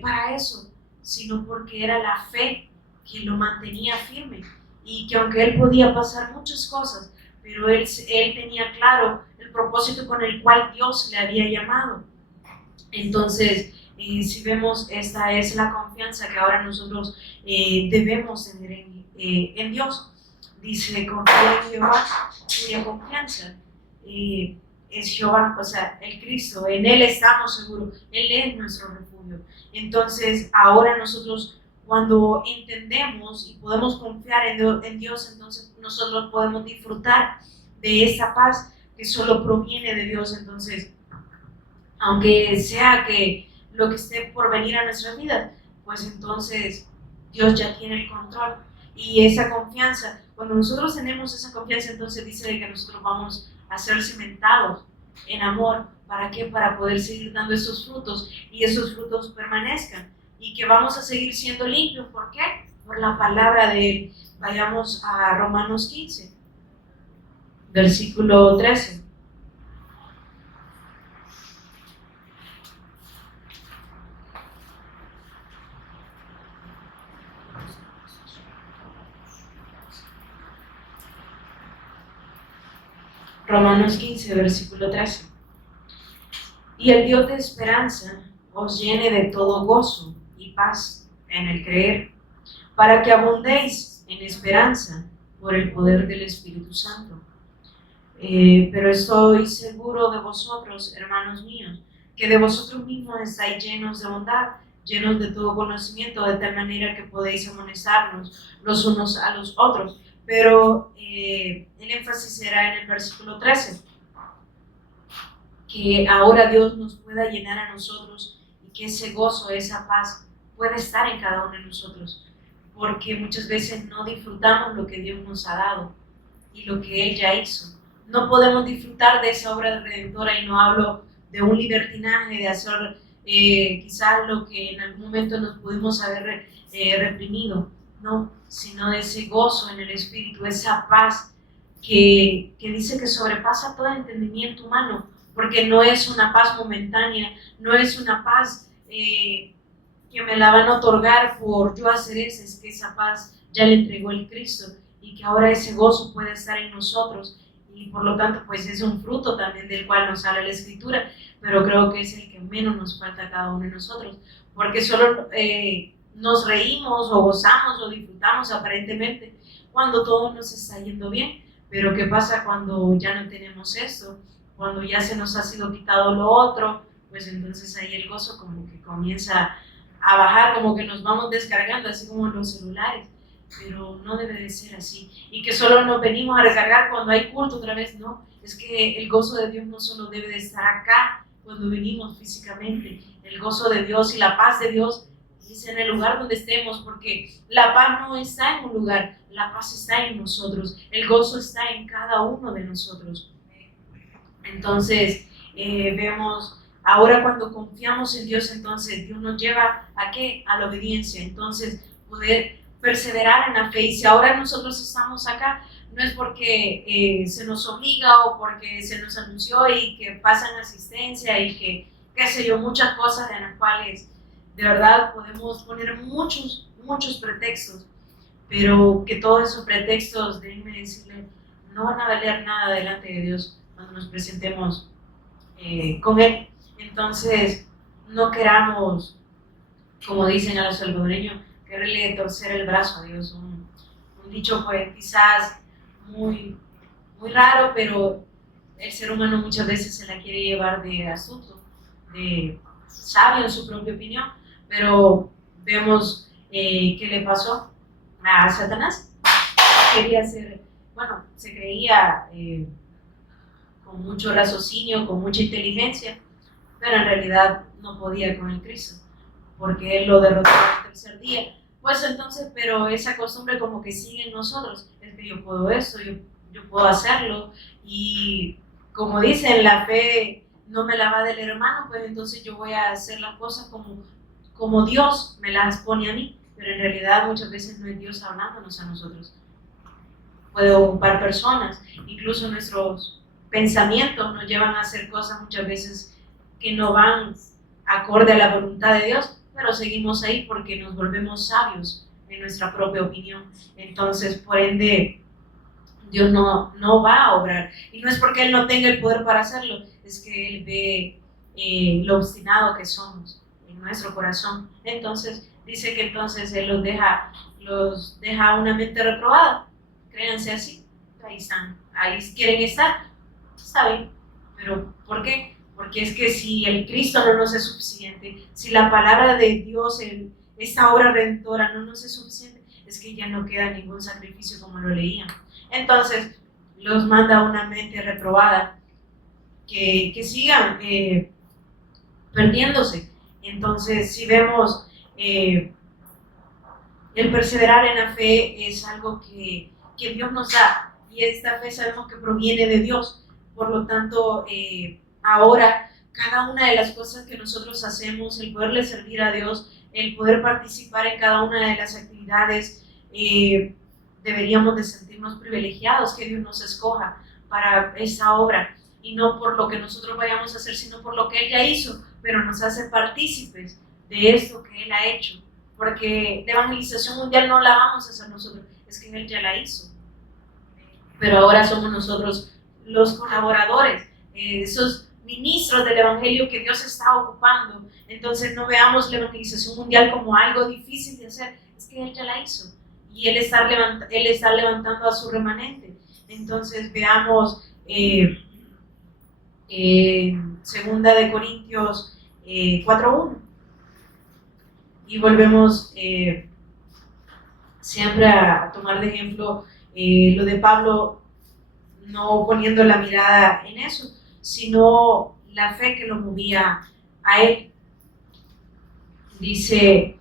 para eso, sino porque era la fe que lo mantenía firme, y que aunque él podía pasar muchas cosas, pero él tenía claro el propósito con el cual Dios le había llamado. Entonces, si vemos, esta es la confianza que ahora nosotros debemos tener en Dios. Dice, confía en Jehová, cuya confianza es Jehová, o sea, el Cristo, en Él estamos seguros, Él es nuestro refugio. Entonces, ahora nosotros, cuando entendemos y podemos confiar en Dios, entonces nosotros podemos disfrutar de esa paz que solo proviene de Dios. Entonces, aunque sea que lo que esté por venir a nuestra vida, pues entonces Dios ya tiene el control. Y esa confianza, cuando nosotros tenemos esa confianza, entonces dice que nosotros vamos a ser cimentados en amor. ¿Para qué? Para poder seguir dando esos frutos, y esos frutos permanezcan, y que vamos a seguir siendo limpios. ¿Por qué? Por la palabra de Él. Vayamos a Romanos 15, versículo 13. Romanos 15, versículo 13. Y el Dios de esperanza os llene de todo gozo y paz en el creer, para que abundéis en esperanza por el poder del Espíritu Santo. Pero estoy seguro de vosotros, hermanos míos, que de vosotros mismos estáis llenos de bondad, llenos de todo conocimiento, de tal manera que podéis amonestarnos los unos a los otros. Pero el énfasis será en el versículo 13, que ahora Dios nos pueda llenar a nosotros, y que ese gozo, esa paz pueda estar en cada uno de nosotros, porque muchas veces no disfrutamos lo que Dios nos ha dado y lo que Él ya hizo. No podemos disfrutar de esa obra redentora, y no hablo de un libertinaje, de hacer quizás lo que en algún momento nos pudimos haber reprimido, no, sino de ese gozo en el Espíritu, esa paz que dice que sobrepasa todo entendimiento humano, porque no es una paz momentánea, no es una paz que me la van a otorgar por yo hacer eso, es que esa paz ya le entregó el Cristo y que ahora ese gozo puede estar en nosotros y por lo tanto pues es un fruto también del cual nos habla la Escritura, pero creo que es el que menos nos falta a cada uno de nosotros, porque solo nos reímos o gozamos o disfrutamos aparentemente cuando todo nos está yendo bien, pero ¿qué pasa cuando ya no tenemos esto? Cuando ya se nos ha sido quitado lo otro, pues entonces ahí el gozo como que comienza a bajar, como que nos vamos descargando, así como los celulares, pero no debe de ser así. Y que solo nos venimos a recargar cuando hay culto otra vez, no, es que el gozo de Dios no solo debe de estar acá cuando venimos físicamente, el gozo de Dios y la paz de Dios es en el lugar donde estemos, porque la paz no está en un lugar, la paz está en nosotros, el gozo está en cada uno de nosotros. Entonces, vemos, ahora cuando confiamos en Dios, entonces Dios nos lleva ¿a qué? A la obediencia, entonces poder perseverar en la fe. Y si ahora nosotros estamos acá, no es porque se nos obliga o porque se nos anunció y que pasan asistencia y que, qué sé yo, muchas cosas en las cuales de verdad podemos poner muchos pretextos, pero que todos esos pretextos, déjenme decirle, no van a valer nada delante de Dios cuando nos presentemos con Él. Entonces, no queramos, como dicen a los salvadoreños, quererle torcer el brazo a Dios. Un dicho pues quizás muy raro, pero el ser humano muchas veces se la quiere llevar de astuto, de sabio en su propia opinión, pero vemos qué le pasó a Satanás. Quería ser, bueno, se creía con mucho raciocinio, con mucha inteligencia, pero en realidad no podía con el Cristo, porque Él lo derrotó el tercer día. Pues entonces, pero esa costumbre como que sigue en nosotros, es que yo puedo esto, yo puedo hacerlo, y como dicen, la fe no me la va del hermano, pues entonces yo voy a hacer las cosas como Dios me las pone a mí, pero en realidad muchas veces no es Dios hablándonos a nosotros. Puede ocupar personas, incluso nuestros pensamientos nos llevan a hacer cosas muchas veces que no van acorde a la voluntad de Dios, pero seguimos ahí porque nos volvemos sabios en nuestra propia opinión. Entonces, por ende, Dios no va a obrar. Y no es porque Él no tenga el poder para hacerlo, es que Él ve lo obstinado que somos en nuestro corazón. Entonces, dice que entonces Él los deja una mente reprobada. Créanse así, ahí están, ahí quieren estar, está bien, pero ¿por qué? Porque es que si el Cristo no nos es suficiente, si la palabra de Dios, esta obra redentora no nos es suficiente, es que ya no queda ningún sacrificio como lo leían. Entonces, los manda a una mente reprobada, que sigan perdiéndose. Entonces, si vemos, el perseverar en la fe es algo que Dios nos da, y esta fe sabemos que proviene de Dios. Por lo tanto, ahora cada una de las cosas que nosotros hacemos, el poderle servir a Dios, el poder participar en cada una de las actividades, deberíamos de sentirnos privilegiados que Dios nos escoja para esa obra, y no por lo que nosotros vayamos a hacer, sino por lo que Él ya hizo, pero nos hace partícipes de esto que Él ha hecho, porque la evangelización mundial no la vamos a hacer nosotros, es que Él ya la hizo, pero ahora somos nosotros los colaboradores, esos ministros del evangelio que Dios está ocupando. Entonces no veamos la evangelización mundial como algo difícil de hacer, es que Él ya la hizo y Él está levantando a su remanente. Entonces veamos segunda de Corintios 4:1 y volvemos siempre a tomar de ejemplo lo de Pablo, no poniendo la mirada en eso, sino la fe que lo movía a él. Dice,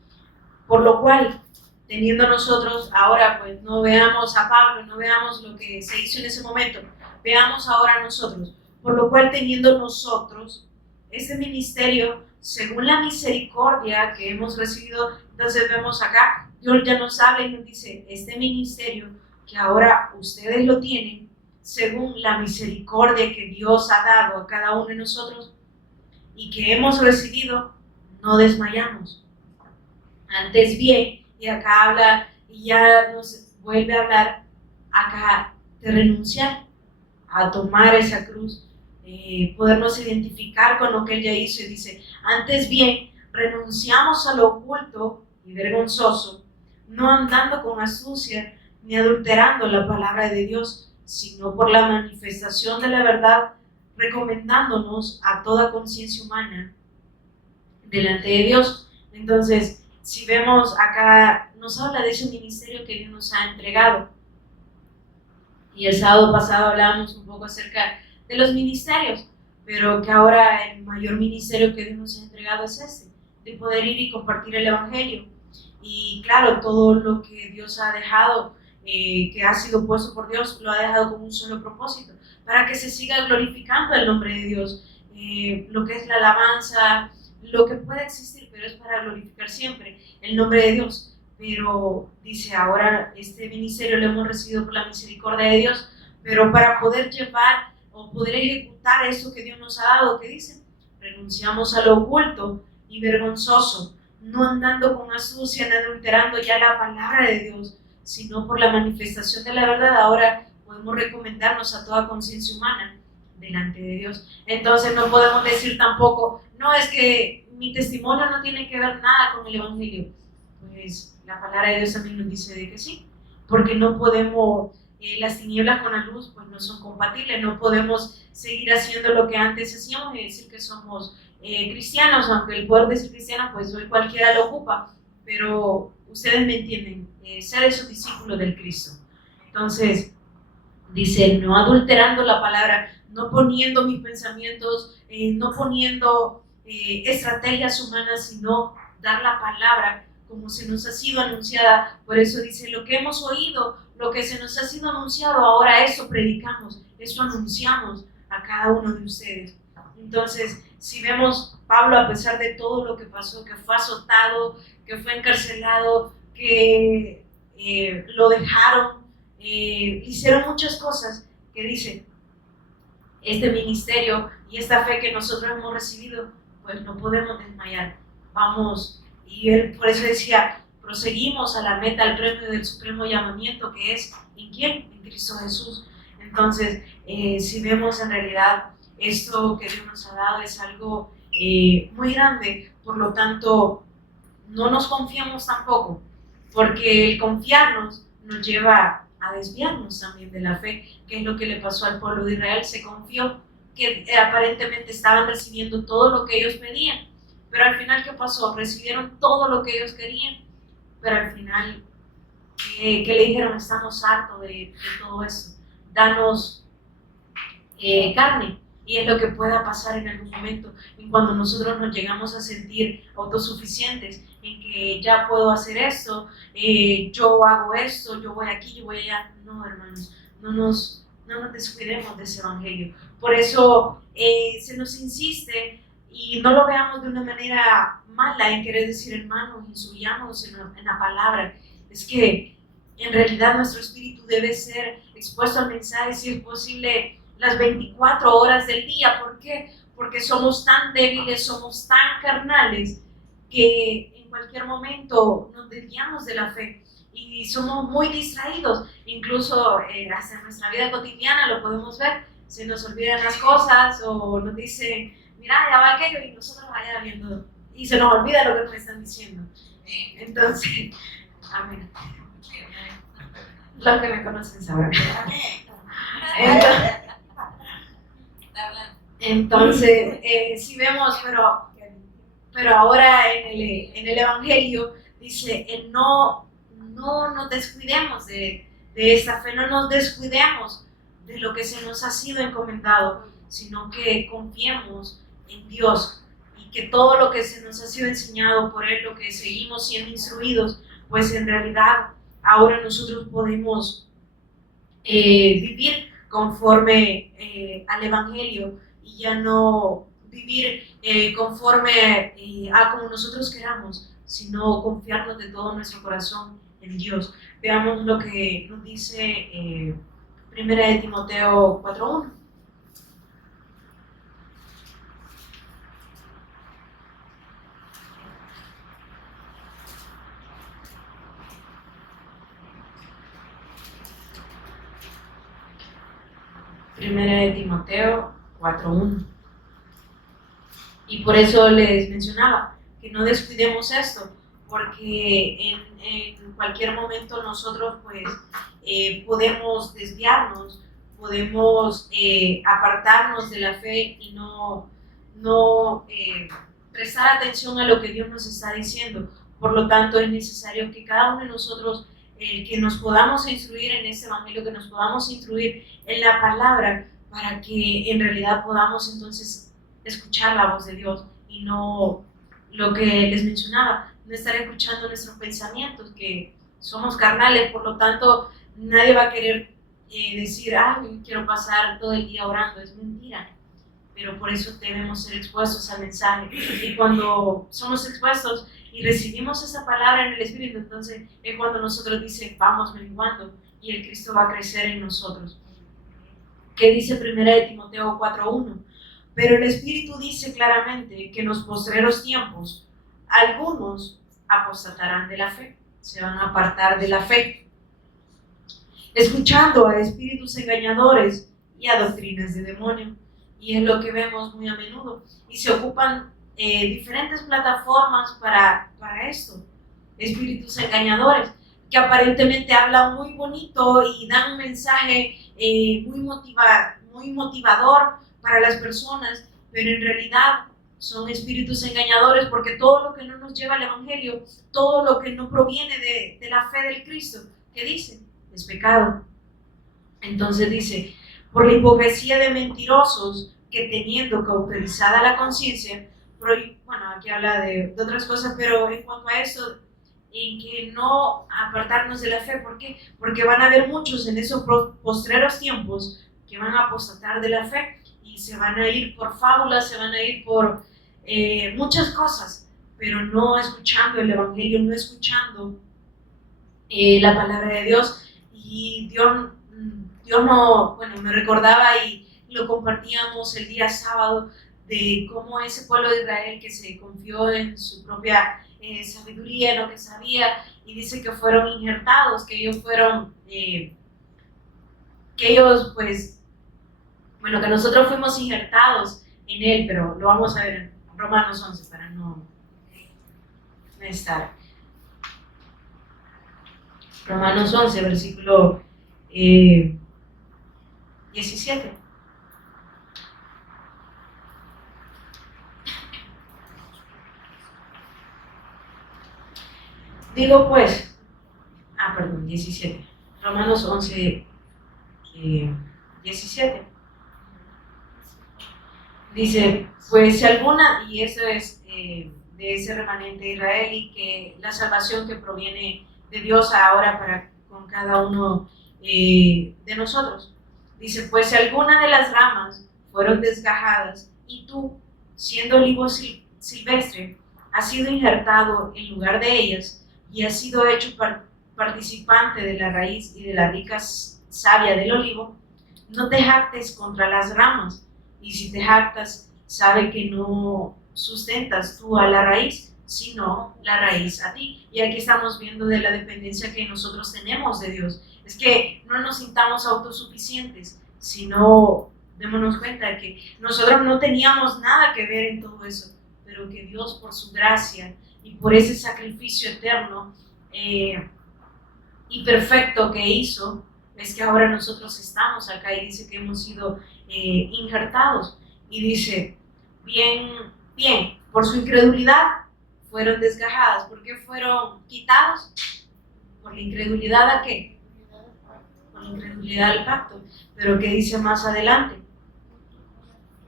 por lo cual, teniendo nosotros ahora, pues no veamos a Pablo, no veamos lo que se hizo en ese momento, veamos ahora nosotros, por lo cual teniendo nosotros ese ministerio, según la misericordia que hemos recibido, entonces vemos acá, Dios ya nos habla y nos dice, este ministerio que ahora ustedes lo tienen, según la misericordia que Dios ha dado a cada uno de nosotros y que hemos recibido, no desmayamos. Antes bien, y acá habla y ya nos vuelve a hablar acá de renunciar a tomar esa cruz, podernos identificar con lo que Él ya hizo y dice, antes bien, renunciamos a lo oculto y vergonzoso, no andando con astucia ni adulterando la palabra de Dios, sino por la manifestación de la verdad, recomendándonos a toda conciencia humana delante de Dios. Entonces, si vemos acá, nos habla de ese ministerio que Dios nos ha entregado. Y el sábado pasado hablábamos un poco acerca de los ministerios, pero que ahora el mayor ministerio que Dios nos ha entregado es este, de poder ir y compartir el Evangelio. Y claro, todo lo que Dios ha dejado, que ha sido puesto por Dios, lo ha dejado con un solo propósito, para que se siga glorificando el nombre de Dios. Lo que es la alabanza, lo que pueda existir, pero es para glorificar siempre el nombre de Dios. Pero dice, ahora este ministerio lo hemos recibido por la misericordia de Dios, pero para poder llevar o poder ejecutar eso que Dios nos ha dado, ¿qué dice? Renunciamos a lo oculto y vergonzoso, no andando con astucia, ni adulterando ya la palabra de Dios, sino por la manifestación de la verdad. Ahora podemos recomendarnos a toda conciencia humana delante de Dios. Entonces no podemos decir tampoco, no, es que mi testimonio no tiene que ver nada con el Evangelio. Pues la palabra de Dios también nos dice de que sí, porque no podemos, las tinieblas con la luz pues no son compatibles, no podemos seguir haciendo lo que antes hacíamos y decir que somos cristianos, aunque el poder de ser cristiano pues hoy cualquiera lo ocupa, pero ustedes me entienden, ser esos discípulos del Cristo. Entonces, dice, no adulterando la palabra, no poniendo mis pensamientos, no poniendo estrategias humanas, sino dar la palabra como se nos ha sido anunciada. Por eso dice, lo que hemos oído, lo que se nos ha sido anunciado, ahora eso predicamos, eso anunciamos a cada uno de ustedes. Entonces, si vemos Pablo, a pesar de todo lo que pasó, que fue azotado, que fue encarcelado, que lo dejaron, hicieron muchas cosas, que dice, este ministerio y esta fe que nosotros hemos recibido, pues no podemos desmayar, vamos, y él por eso decía, proseguimos a la meta, al premio del supremo llamamiento, que es, ¿en quién? En Cristo Jesús. Entonces, si vemos en realidad esto que Dios nos ha dado es algo muy grande, por lo tanto, no nos confiamos tampoco, porque el confiarnos nos lleva a desviarnos también de la fe, que es lo que le pasó al pueblo de Israel. Se confió que aparentemente estaban recibiendo todo lo que ellos pedían, pero al final, ¿qué pasó? Recibieron todo lo que ellos querían, pero al final, ¿qué le dijeron? Estamos hartos de todo eso, danos carne. Y es lo que pueda pasar en algún momento, en cuando nosotros nos llegamos a sentir autosuficientes, en que ya puedo hacer esto, yo hago esto, yo voy aquí, yo voy allá. No, hermanos, no nos descuidemos de ese evangelio. Por eso se nos insiste, y no lo veamos de una manera mala en querer decir, hermanos, instruyamos en la palabra. Es que en realidad nuestro espíritu debe ser expuesto al mensaje, si es posible, las 24 horas del día. ¿Por qué? Porque somos tan débiles, somos tan carnales, que en cualquier momento nos desviamos de la fe y somos muy distraídos. Incluso hasta en nuestra vida cotidiana lo podemos ver, se nos olvidan las cosas o nos dicen, mira, ya va aquello, y nosotros vaya viendo y se nos olvida lo que nos están diciendo. Entonces, amén. Los que me conocen sabrán. Entonces, si vemos, pero ahora en el Evangelio dice, no nos descuidemos de esta fe, no nos descuidemos de lo que se nos ha sido encomendado, sino que confiemos en Dios y que todo lo que se nos ha sido enseñado por Él, lo que seguimos siendo instruidos, pues en realidad ahora nosotros podemos vivir conforme al Evangelio y ya no vivir conforme a como nosotros queramos, sino confiarnos de todo nuestro corazón en Dios. Veamos lo que nos dice 1 de Timoteo 4:1. Primera de Timoteo 4:1. Y por eso les mencionaba que no descuidemos esto, porque en cualquier momento nosotros pues podemos desviarnos, podemos apartarnos de la fe y no prestar atención a lo que Dios nos está diciendo. Por lo tanto, es necesario que cada uno de nosotros, que nos podamos instruir en este evangelio, que nos podamos instruir en la palabra, para que en realidad podamos entonces escuchar la voz de Dios y no lo que les mencionaba, no estar escuchando nuestros pensamientos, que somos carnales, por lo tanto nadie va a querer decir, quiero pasar todo el día orando, es mentira, pero por eso debemos ser expuestos al mensaje, y cuando somos expuestos y recibimos esa palabra en el Espíritu, entonces es cuando nosotros dice, vamos menguando y el Cristo va a crecer en nosotros. ¿Qué dice 1 de Timoteo 4:1? Pero el Espíritu dice claramente que en los postreros tiempos algunos apostatarán de la fe, se van a apartar de la fe, escuchando a espíritus engañadores y a doctrinas de demonio. Y es lo que vemos muy a menudo. Y se ocupan diferentes plataformas para esto. Espíritus engañadores, que aparentemente hablan muy bonito y dan un mensaje muy motivador para las personas, pero en realidad son espíritus engañadores, porque todo lo que no nos lleva al Evangelio, todo lo que no proviene de la fe del Cristo, ¿qué dice? Es pecado. Entonces dice, por la hipocresía de mentirosos que teniendo cauterizada la conciencia, bueno, aquí habla de otras cosas, pero en cuanto a esto, en que no apartarnos de la fe. ¿Por qué? Porque van a haber muchos en esos postreros tiempos que van a apostatar de la fe y se van a ir por fábulas, se van a ir por muchas cosas, pero no escuchando el Evangelio, no escuchando la palabra de Dios. Y Dios no, bueno, me recordaba y lo compartíamos el día sábado, de cómo ese pueblo de Israel que se confió en su propia sabiduría, en lo que sabía, y dice que fueron injertados, que ellos fueron, que nosotros fuimos injertados en él, pero lo vamos a ver en Romanos 11 para no estar. Romanos 11, versículo 17. Digo pues, 17. Romanos 11, 17. Dice, pues si alguna, y eso es de ese remanente de Israel, y que la salvación que proviene de Dios ahora para con cada uno de nosotros. Dice, pues si alguna de las ramas fueron desgajadas, y tú, siendo olivo silvestre, has sido injertado en lugar de ellas, y has sido hecho participante de la raíz y de la rica savia del olivo, no te jactes contra las ramas, y si te jactas, sabe que no sustentas tú a la raíz, sino la raíz a ti. Y aquí estamos viendo de la dependencia que nosotros tenemos de Dios. Es que no nos sintamos autosuficientes, sino démonos cuenta de que nosotros no teníamos nada que ver en todo eso, pero que Dios, por su gracia y por ese sacrificio eterno y perfecto que hizo, es que ahora nosotros estamos acá, y dice que hemos sido injertados, y dice, bien, por su incredulidad fueron desgajadas. ¿Por qué fueron quitados? Por la incredulidad ¿a qué? Por la incredulidad al pacto. Pero ¿qué dice más adelante?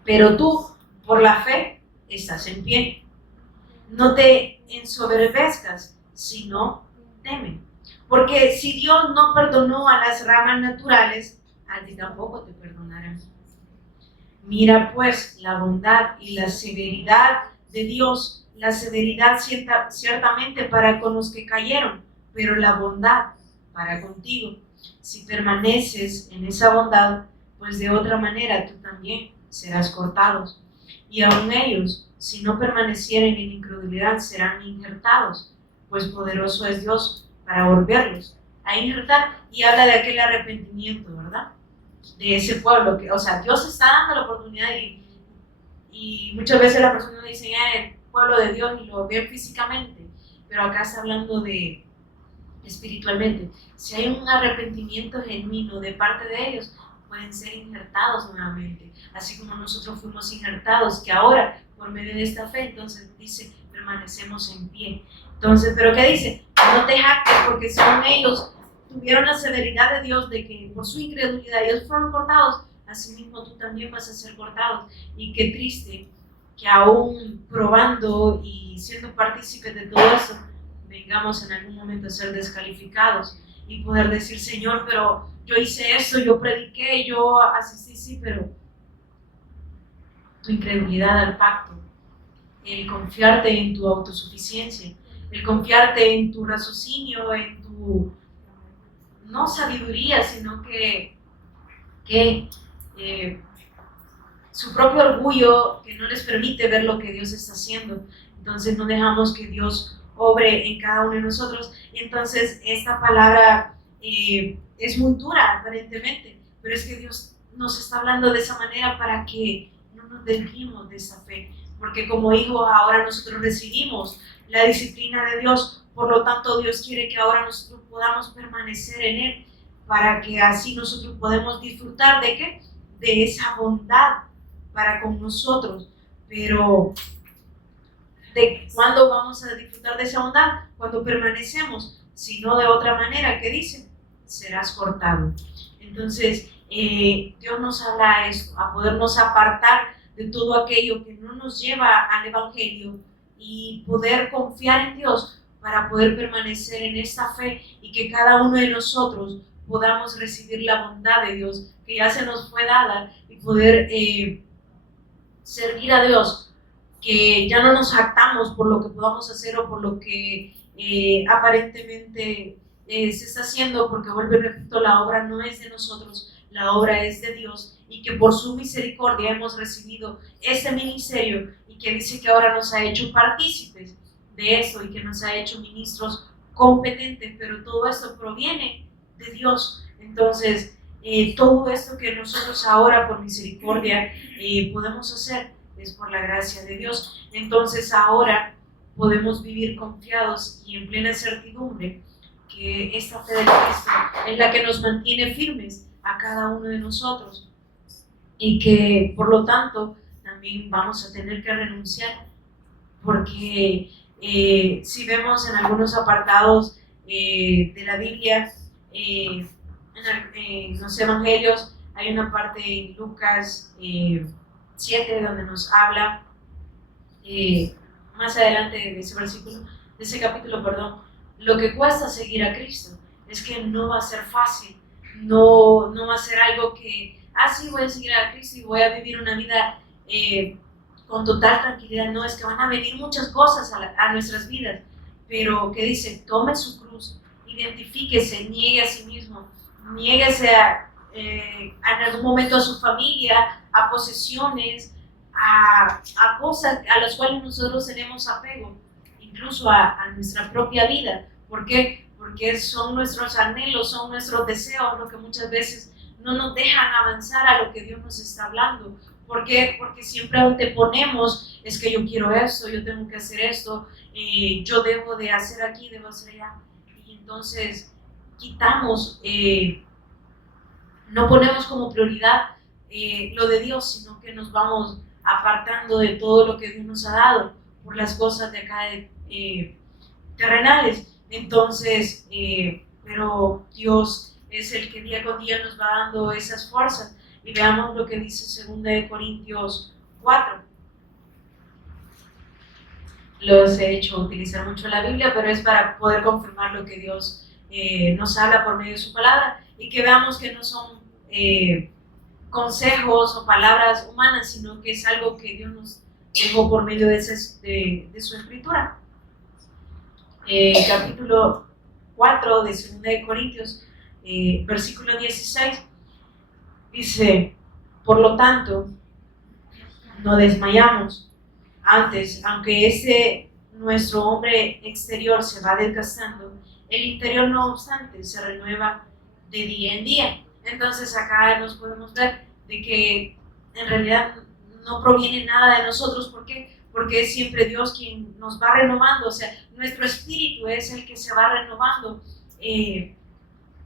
Pero tú, por la fe, estás en pie. No te ensoberbezcas, sino teme. Porque si Dios no perdonó a las ramas naturales, a ti tampoco te perdonará. Mira pues la bondad y la severidad de Dios, la severidad ciertamente para con los que cayeron, pero la bondad para contigo. Si permaneces en esa bondad, pues de otra manera tú también serás cortados. Y aun ellos, si no permanecieren en incredulidad, serán injertados, pues poderoso es Dios para volverlos a injertar. Y habla de aquel arrepentimiento, ¿verdad? de ese pueblo, que, o sea, Dios está dando la oportunidad y muchas veces la persona dice, el pueblo de Dios y lo ven físicamente, pero acá está hablando de espiritualmente. Si hay un arrepentimiento genuino de parte de ellos, pueden ser injertados nuevamente, así como nosotros fuimos injertados, que ahora por medio de esta fe, entonces dice, permanecemos en pie. Entonces, ¿pero qué dice? No te jactes porque según ellos tuvieron la severidad de Dios de que por su incredulidad ellos fueron cortados, asimismo tú también vas a ser cortado. Y qué triste que aún probando y siendo partícipes de todo eso, vengamos en algún momento a ser descalificados y poder decir, Señor, pero yo hice esto, yo prediqué, yo asistí, sí, pero tu incredulidad al pacto, el confiarte en tu autosuficiencia, el confiarte en tu raciocinio, en tu, no sabiduría, sino que su propio orgullo que no les permite ver lo que Dios está haciendo. Entonces no dejamos que Dios obre en cada uno de nosotros. Y entonces esta palabra es muy dura aparentemente, pero es que Dios nos está hablando de esa manera para que no nos desviemos de esa fe, porque como hijos ahora nosotros recibimos la disciplina de Dios, por lo tanto Dios quiere que ahora nosotros podamos permanecer en Él, para que así nosotros podemos disfrutar de ¿qué? De esa bondad para con nosotros. Pero ¿de cuándo vamos a disfrutar de esa bondad? Cuando permanecemos, si no de otra manera, ¿qué dice? Serás cortado. Entonces Dios nos habla a esto, a podernos apartar de todo aquello que no nos lleva al Evangelio y poder confiar en Dios para poder permanecer en esta fe y que cada uno de nosotros podamos recibir la bondad de Dios que ya se nos fue dada y poder servir a Dios, que ya no nos jactamos por lo que podamos hacer o por lo que aparentemente se está haciendo, porque vuelvo y repito, la obra no es de nosotros, la obra es de Dios, y que por su misericordia hemos recibido este ministerio y que dice que ahora nos ha hecho partícipes de eso y que nos ha hecho ministros competentes, pero todo esto proviene de Dios. Entonces todo esto que nosotros ahora por misericordia podemos hacer es por la gracia de Dios. Entonces ahora podemos vivir confiados y en plena certidumbre que esta fe de Cristo es la que nos mantiene firmes a cada uno de nosotros y que por lo tanto también vamos a tener que renunciar, porque si vemos en algunos apartados de la Biblia, en los evangelios hay una parte en Lucas 7 donde nos habla más adelante de ese versículo, de ese capítulo, perdón, lo que cuesta seguir a Cristo es que no va a ser fácil, no va a ser algo que, sí, voy a seguir a Cristo y voy a vivir una vida con total tranquilidad. No, es que van a venir muchas cosas a nuestras vidas, pero que dice, tome su cruz, identifíquese, niegue a sí mismo, niéguese en algún momento a su familia, a posesiones, a cosas a las cuales nosotros tenemos apego, incluso a nuestra propia vida. ¿Por qué? Porque son nuestros anhelos, son nuestros deseos lo que muchas veces no nos dejan avanzar a lo que Dios nos está hablando. ¿Por qué? Porque siempre anteponemos, es que yo quiero esto, yo tengo que hacer esto, yo debo de hacer aquí, debo hacer allá. Y entonces quitamos, no ponemos como prioridad lo de Dios, sino que nos vamos apartando de todo lo que Dios nos ha dado por las cosas de acá terrenales. Entonces, pero Dios es el que día con día nos va dando esas fuerzas. Y veamos lo que dice 2 Corintios 4. Los he hecho utilizar mucho la Biblia, pero es para poder confirmar lo que Dios nos habla por medio de su palabra y que veamos que no son consejos o palabras humanas, sino que es algo que Dios nos dejó por medio de su escritura. Capítulo 4 de 2 Corintios, versículo 16, dice, por lo tanto, no desmayamos. Antes, aunque nuestro hombre exterior se va desgastando, el interior no obstante se renueva de día en día, Entonces acá nos podemos ver de que en realidad no proviene nada de nosotros. ¿Por qué? Porque es siempre Dios quien nos va renovando, o sea, nuestro espíritu es el que se va renovando en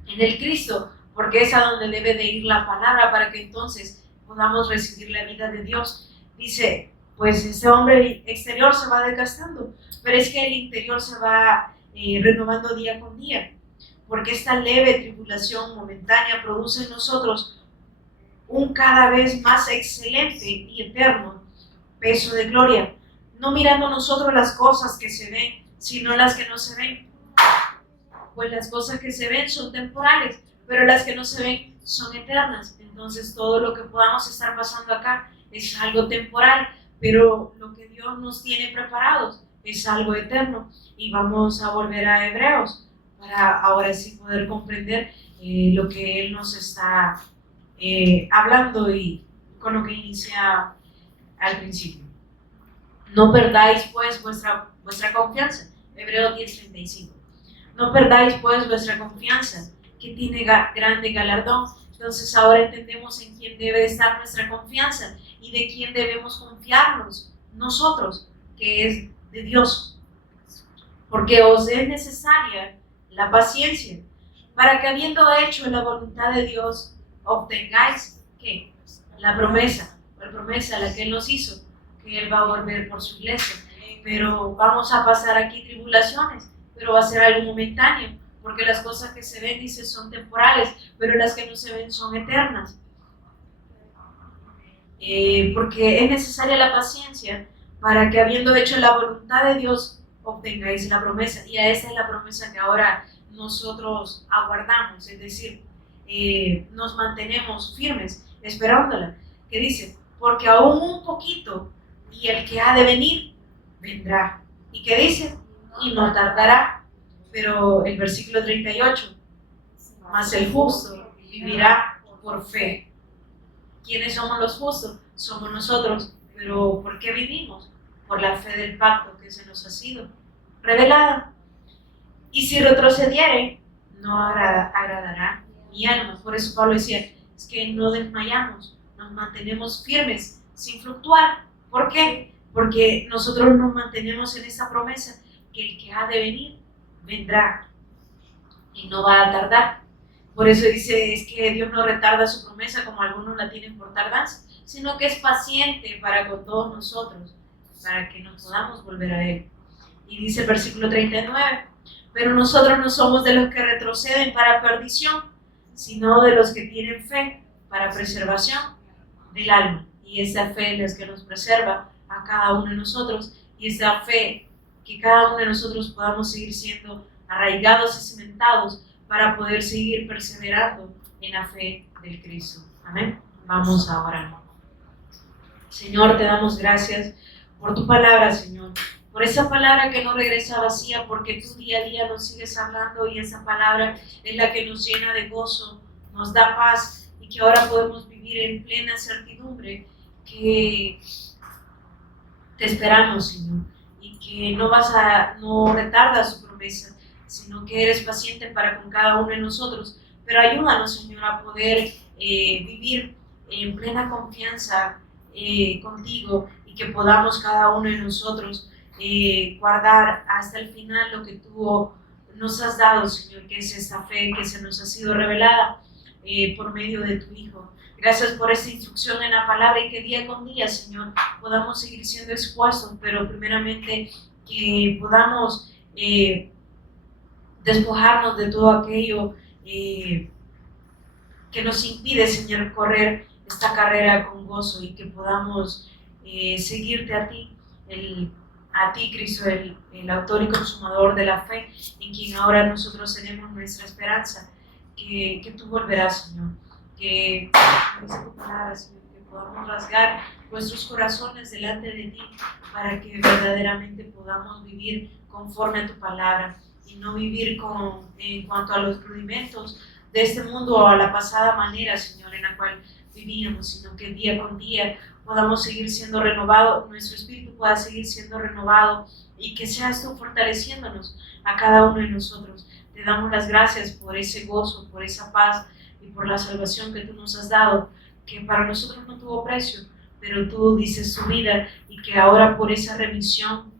el Cristo, porque es a donde debe de ir la palabra para que entonces podamos recibir la vida de Dios. Dice, pues este hombre exterior se va desgastando, pero es que el interior se va renovando día con día, porque esta leve tribulación momentánea produce en nosotros un cada vez más excelente y eterno peso de gloria, no mirando nosotros las cosas que se ven, sino las que no se ven. Pues las cosas que se ven son temporales, pero las que no se ven son eternas. Entonces todo lo que podamos estar pasando acá es algo temporal, pero lo que Dios nos tiene preparados es algo eterno. Y vamos a volver a Hebreos para ahora sí poder comprender lo que Él nos está hablando y con lo que inicia al principio. No perdáis pues vuestra confianza. Hebreos 10:35. No perdáis pues vuestra confianza, que tiene grande galardón. Entonces ahora entendemos en quién debe estar nuestra confianza y de quién debemos confiarnos nosotros, que es de Dios. Porque os es necesaria la paciencia, para que habiendo hecho la voluntad de Dios, obtengáis ¿qué? La promesa la que Él nos hizo, que Él va a volver por su iglesia. Pero vamos a pasar aquí tribulaciones, pero va a ser algo momentáneo, porque las cosas que se ven, dice, son temporales, pero las que no se ven son eternas. Porque es necesaria la paciencia para que habiendo hecho la voluntad de Dios, obtengáis la promesa. Y a esa es la promesa que ahora nosotros aguardamos, es decir, nos mantenemos firmes esperándola, que dice, porque aún un poquito y el que ha de venir vendrá. ¿Y qué dice? Y no tardará. Pero el versículo 38, mas el justo vivirá por fe. ¿Quiénes somos los justos? Somos nosotros. Pero ¿por qué vivimos? Por la fe del pacto que se nos ha sido revelada. Y si retrocediere, no agradará mi alma. Por eso Pablo decía, es que no desmayamos, nos mantenemos firmes, sin fluctuar. ¿Por qué? Porque nosotros nos mantenemos en esa promesa que el que ha de venir, vendrá y no va a tardar. Por eso dice, es que Dios no retarda su promesa como algunos la tienen por tardanza, sino que es paciente para con todos nosotros, para que nos podamos volver a Él. Y dice el versículo 39, pero nosotros no somos de los que retroceden para perdición, sino de los que tienen fe para preservación del alma. Y esa fe es la que nos preserva a cada uno de nosotros, y esa fe que cada uno de nosotros podamos seguir siendo arraigados y cimentados para poder seguir perseverando en la fe del Cristo. Amén. Vamos a orar. Señor, te damos gracias por tu palabra, Señor. Por esa palabra que no regresa vacía, porque tú día a día nos sigues hablando y esa palabra es la que nos llena de gozo, nos da paz y que ahora podemos vivir en plena certidumbre que te esperamos, Señor, y que no retardas su promesa, sino que eres paciente para con cada uno de nosotros. Pero ayúdanos, Señor, a poder vivir en plena confianza contigo y que podamos cada uno de nosotros guardar hasta el final lo que tú nos has dado, Señor, que es esta fe que se nos ha sido revelada por medio de tu Hijo. Gracias por esta instrucción en la palabra y que día con día, Señor, podamos seguir siendo expuestos, pero primeramente que podamos despojarnos de todo aquello que nos impide, Señor, correr esta carrera con gozo y que podamos seguirte a ti, Cristo, el autor y consumador de la fe, en quien ahora nosotros tenemos nuestra esperanza, que tú volverás, Señor, que podamos rasgar nuestros corazones delante de ti para que verdaderamente podamos vivir conforme a tu palabra y no vivir en cuanto a los rudimentos de este mundo o a la pasada manera, Señor, en la cual vivíamos, sino que día con día podamos seguir siendo renovados, nuestro espíritu pueda seguir siendo renovado y que seas tú fortaleciéndonos a cada uno de nosotros. Te damos las gracias por ese gozo, por esa paz y por la salvación que tú nos has dado, que para nosotros no tuvo precio, pero tú dices su vida, y que ahora por esa remisión,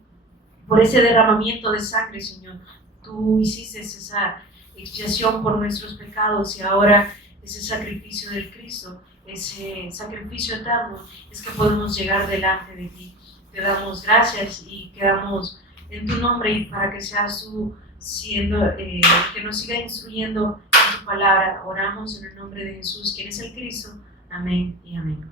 por ese derramamiento de sangre, Señor, tú hiciste esa expiación por nuestros pecados, y ahora ese sacrificio del Cristo, ese sacrificio eterno, es que podemos llegar delante de ti. Te damos gracias y quedamos en tu nombre, y para que seas tú siendo, que nos siga instruyendo en tu palabra. Oramos en el nombre de Jesús, quien es el Cristo. Amén y amén.